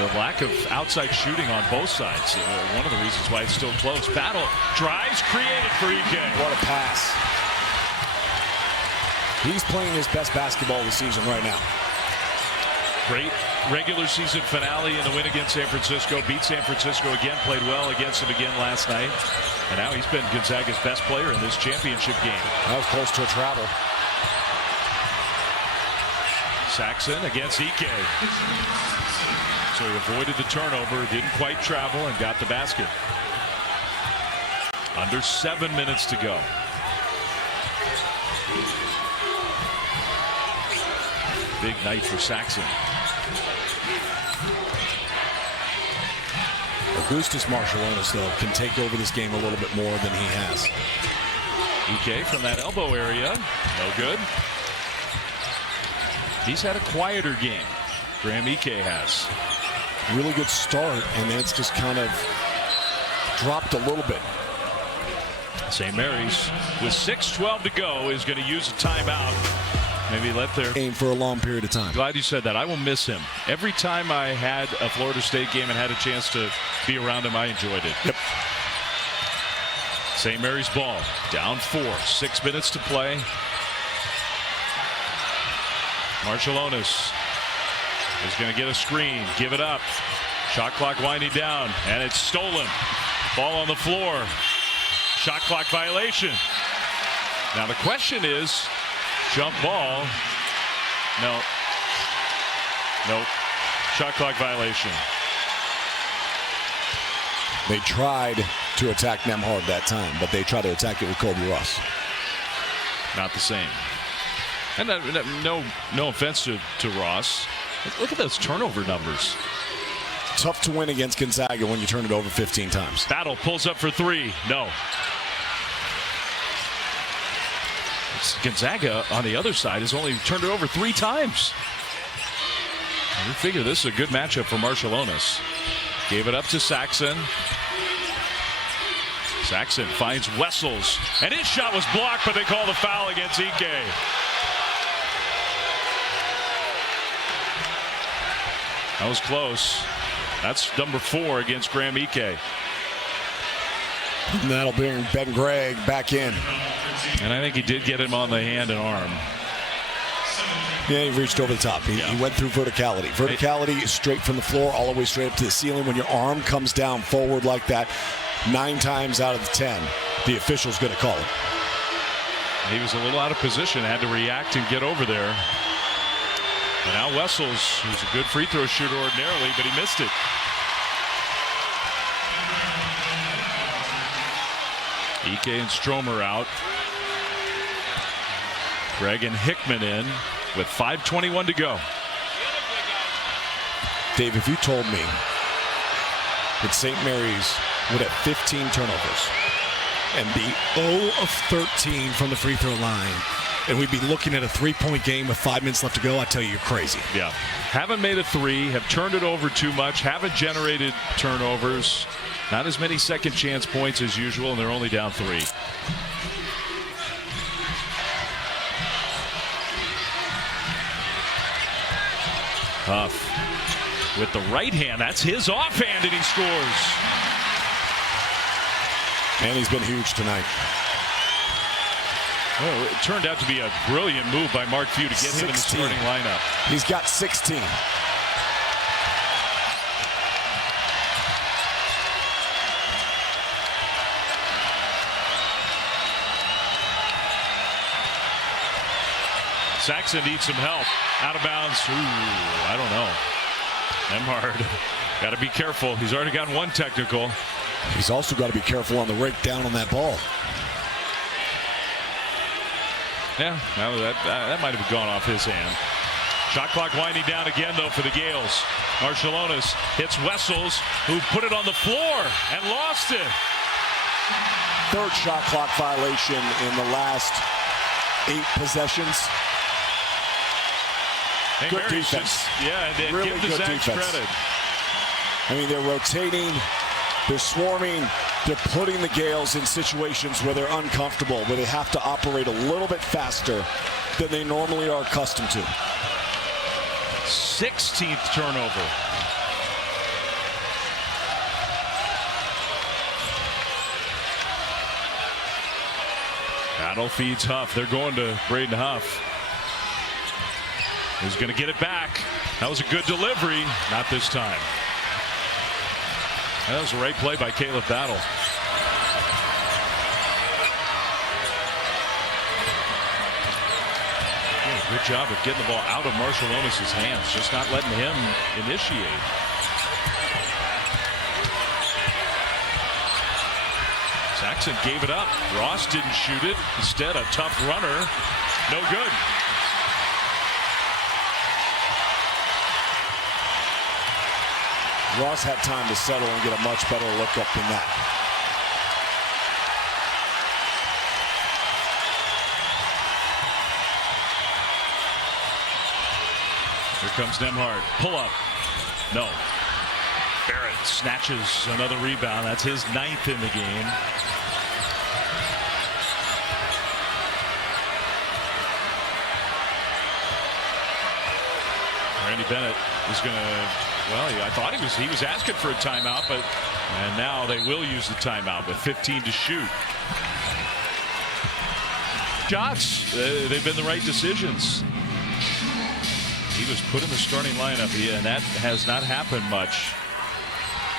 the lack of outside shooting on both sides, one of the reasons why it's still close. Battle drives created for Ike. What a pass. He's playing his best basketball of the season right now. Great regular season finale in the win against San Francisco. Beat San Francisco again, played well against them again last night. And now he's been Gonzaga's best player in this championship game. That was close to a travel. Saxon against Ike. So he avoided the turnover, didn't quite travel, and got the basket. Under 7 minutes to go. Big night for Saxon. Augustus Marshallonis, though, can take over this game a little bit more than he has. Ike from that elbow area. No good. He's had a quieter game. Graham Ike has. Really good start, and then it's just kind of dropped a little bit. St. Mary's, with 6:12 to go, is going to use a timeout. Maybe let their game for a long period of time. Glad you said that. I will miss him. Every time I had a Florida State game and had a chance to be around him, I enjoyed it. Yep. St. Mary's ball, down 4, 6 minutes to play. Marshallonis is going to get a screen, give it up. Shot clock winding down, and it's stolen. Ball on the floor. Shot clock violation. Now the question is, jump ball. No. Nope. Shot clock violation. They tried to attack Nemhard that time, but they tried to attack it with Kobe Ross. Not the same. And no offense to Ross. Look at those turnover numbers. Tough to win against Gonzaga when you turn it over 15 times. Battle pulls up for 3. No. Gonzaga on the other side has only turned it over 3 times. And we figure this is a good matchup for Marshallonis. Gave it up to Saxon. Saxon finds Wessels, and his shot was blocked, but they call the foul against Ike. That was close. That's number 4 against Graham Ike. And that'll bring Ben Gregg back in. And I think he did get him on the hand and arm. Yeah, he reached over the top. He went through verticality. Verticality is straight from the floor all the way straight up to the ceiling. When your arm comes down forward like that, 9 times out of the 10, the official's going to call it. He was a little out of position, had to react and get over there. And now Wessels, who's a good free throw shooter ordinarily, but he missed it. Ike and Stromer out. Gregg and Hickman in with 5:21 to go. Dave, if you told me that St. Mary's would have 15 turnovers and be 0 of 13 from the free throw line, and we'd be looking at a 3-point game with 5 minutes left to go, I tell you, you're crazy. Yeah. Haven't made a three, have turned it over too much, haven't generated turnovers, not as many second chance points as usual, and they're only down 3. Huff with the right hand, that's his offhand, and he scores. And he's been huge tonight. Well, it turned out to be a brilliant move by Mark Few to get 16. him in the starting lineup. He's got 16. Saxon needs some help. Out of bounds. Ooh, I don't know. Nemhard got to be careful. He's already gotten 1 technical. He's also got to be careful on the rake down on that ball. Yeah, that might have gone off his hand. Shot clock winding down again, though, for the Gaels. Marciulionis hits Wessels, who put it on the floor and lost it. 3rd shot clock violation in the last 8 possessions. Hey, good Mary's defense. And really give the good Zags defense. credit. I mean, they're rotating, they're swarming, they're putting the Gaels in situations where they're uncomfortable, where they have to operate a little bit faster than they normally are accustomed to. 16th turnover. Battle feeds Huff. They're going to Braden Huff. Who's going to get it back. That was a good delivery. Not this time. That was the right play by Caleb Battle. Good job of getting the ball out of Marciulionis' hands, just not letting him initiate. Saxon gave it up. Ross didn't shoot it. Instead, a tough runner. No good. Ross had time to settle and get a much better look up than that. Here comes Nemhard. Pull up. No. Barrett snatches another rebound. That's his 9th in the game. Randy Bennett is going to, well, I thought he was asking for a timeout, and now they will use the timeout with 15 to shoot. Shots, they've been the right decisions. He was put in the starting lineup, and that has not happened much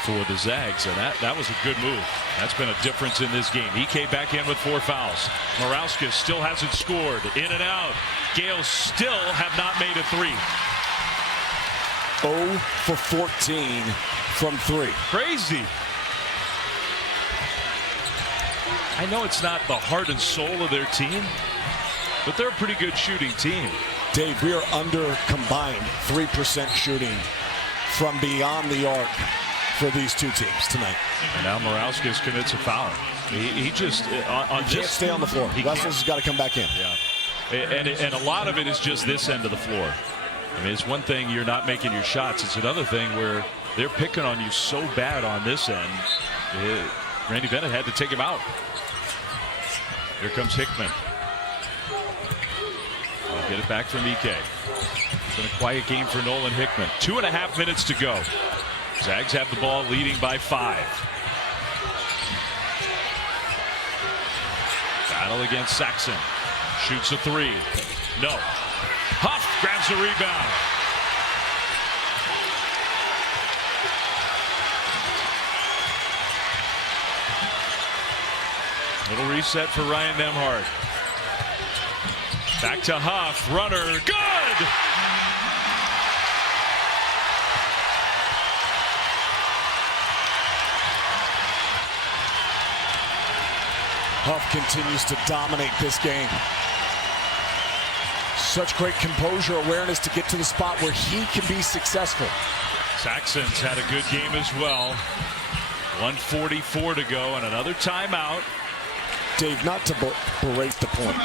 for the Zags, and that was a good move. That's been a difference in this game. Ike back in with 4 fouls. Morauskas still hasn't scored. In and out. Gaels still have not made a 3. 0 for 14 from 3. Crazy. I know it's not the heart and soul of their team, but they're a pretty good shooting team. Dave, we are under combined 3% shooting from beyond the arc for these two teams tonight. And now Morauskas commits a foul. He just on he can't stay on the floor. Wessels has got to come back in. Yeah, and a lot of it is just this end of the floor. I mean, it's one thing you're not making your shots. It's another thing where they're picking on you so bad on this end. Randy Bennett had to take him out. Here comes Hickman. They'll get it back from Ike. It's been a quiet game for Nolan Hickman. 2.5 minutes to go. Zags have the ball, leading by 5. Battle against Saxon. Shoots a 3. No. Huff grabs the rebound. Little reset for Ryan Nembhard. Back to Huff. Runner. Good! Huff continues to dominate this game. Such great composure, awareness to get to the spot where he can be successful. Saxon's had a good game as well. 1:44 to go and another timeout. Dave, not to berate the point,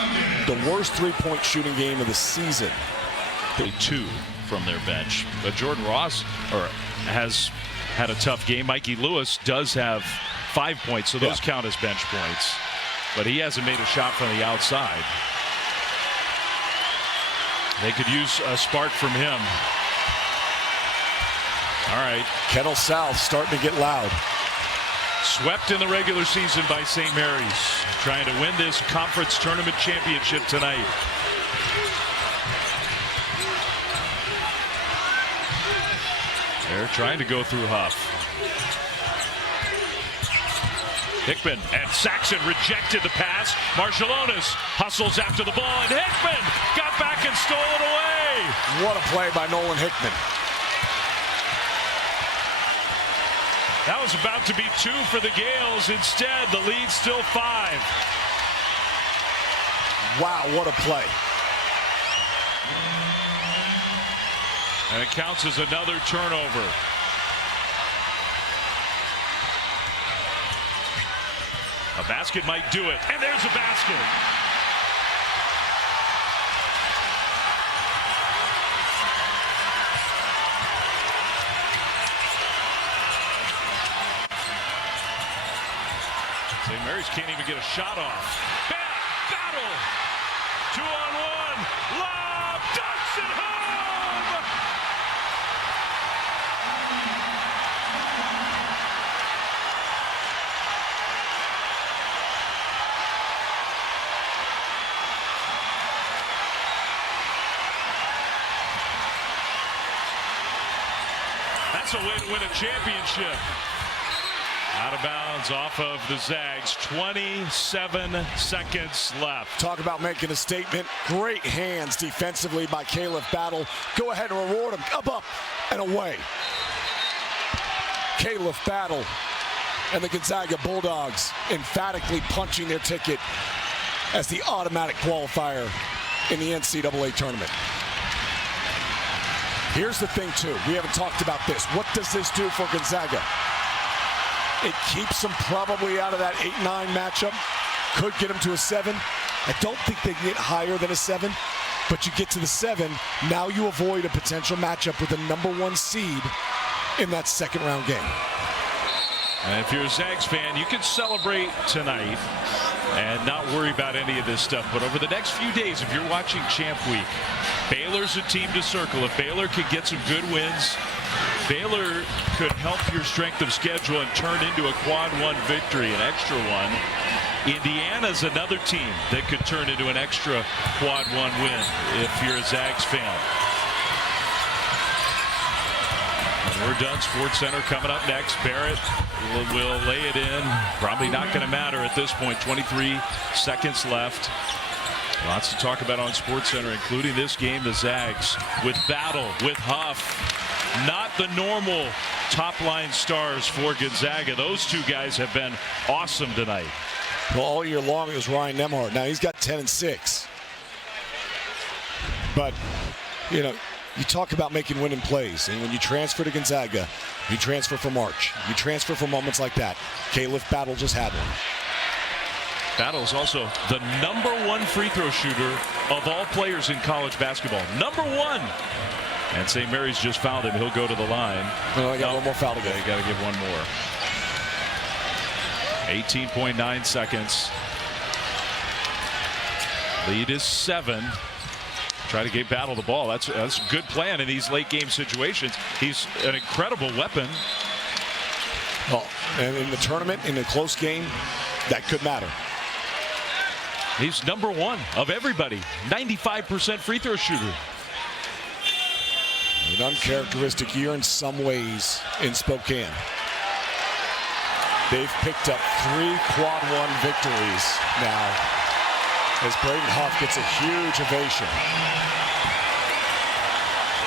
the worst three-point shooting game of the season. 2 from their bench. But Jordan Ross has had a tough game. Mikey Lewis does have 5 points, so those count as bench points. But he hasn't made a shot from the outside. They could use a spark from him. All right. Kettle South starting to get loud. Swept in the regular season by St. Mary's. Trying to win this conference tournament championship tonight. They're trying to go through Huff. Hickman and Saxon rejected the pass. Marciulionis hustles after the ball, and Hickman got back and stole it away. What a play by Nolan Hickman. That was about to be 2 for the Gaels. Instead, the lead still 5. Wow, what a play. And it counts as another turnover. A basket might do it, and there's a basket. St. Mary's can't even get a shot off. Battle! 2-on-1. Lob! Dunks it home! That's a way to win a championship. Out of bounds off of the Zags. 27 seconds left. Talk about making a statement. Great hands defensively by Caleb Battle. Go ahead and reward him. Up, and away. Caleb Battle and the Gonzaga Bulldogs emphatically punching their ticket as the automatic qualifier in the NCAA tournament. Here's the thing, too. We haven't talked about this. What does this do for Gonzaga? It keeps them probably out of that 8-9 matchup. Could get them to a 7. I don't think they can get higher than a 7. But you get to the 7, now you avoid a potential matchup with the #1 seed in that second-round game. And if you're a Zags fan, you can celebrate tonight and not worry about any of this stuff. But over the next few days, if you're watching Champ Week, Baylor's a team to circle. If Baylor can get some good wins, Baylor could help your strength of schedule and turn into a quad 1 victory, an extra one. Indiana's another team that could turn into an extra quad 1 win if you're a Zags fan. And we're done. Sports Center coming up next. Barrett will lay it in. Probably not going to matter at this point. 23 seconds left. Lots to talk about on Sports Center, including this game. The Zags with Battle, with Huff. Not the normal top-line stars for Gonzaga. Those two guys have been awesome tonight. Well, all year long it was Ryan Nembhard. Now he's got 10 and 6. But, you know, you talk about making winning plays. And when you transfer to Gonzaga, you transfer for March. You transfer for moments like that. Caleb Battle just had one. Battle is also the #1 free throw shooter of all players in college basketball. #1. And St. Mary's just fouled him. He'll go to the line. Oh, I got one more foul to go. You got to give one more. 18.9 seconds. Lead is 7. Try to get Battle the ball. That's a good plan in these late game situations. He's an incredible weapon. Oh, and in the tournament, in a close game, that could matter. He's #1 of everybody. 95% free throw shooter. An uncharacteristic year in some ways in Spokane. They've picked up 3 quad 1 victories now as Braden Huff gets a huge ovation.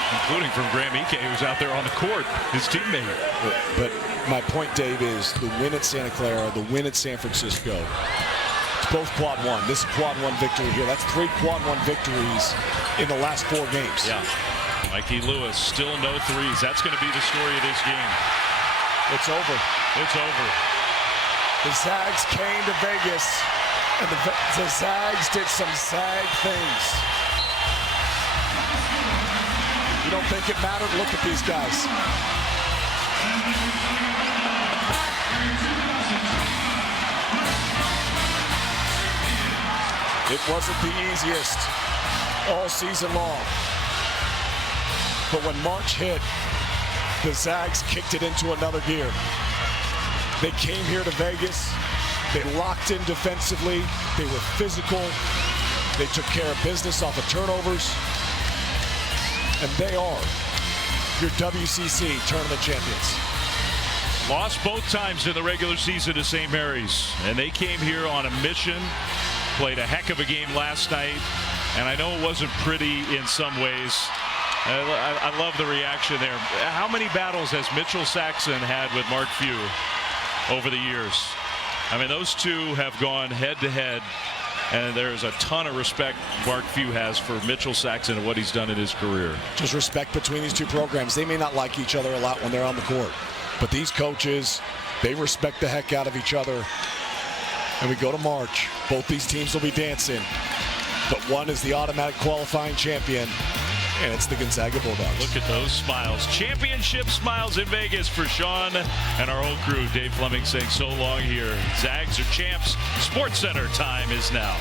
Including from Graham Ike, who's out there on the court, his teammate. But my point, Dave, is the win at Santa Clara, the win at San Francisco. It's both quad 1. This is quad 1 victory here. That's 3 quad 1 victories in the last 4 games. Yeah. Mikey Lewis, still no threes. That's going to be the story of this game. It's over. It's over. The Zags came to Vegas, and the Zags did some Zag things. You don't think it mattered? Look at these guys. It wasn't the easiest all season long. But when March hit, the Zags kicked it into another gear. They came here to Vegas. They locked in defensively. They were physical. They took care of business off of turnovers. And they are your WCC tournament champions. Lost both times in the regular season to St. Mary's. And they came here on a mission. Played a heck of a game last night. And I know it wasn't pretty in some ways. I love the reaction there. How many battles has Mitchell Saxon had with Mark Few over the years? I mean, those two have gone head to head. And there's a ton of respect Mark Few has for Mitchell Saxon and what he's done in his career. Just respect between these two programs. They may not like each other a lot when they're on the court. But these coaches, they respect the heck out of each other. And we go to March. Both these teams will be dancing. But one is the automatic qualifying champion. And it's the Gonzaga Bulldogs. Look at those smiles. Championship smiles in Vegas for Sean and our whole crew. Dave Fleming saying so long here. Zags are champs. Sports Center time is now.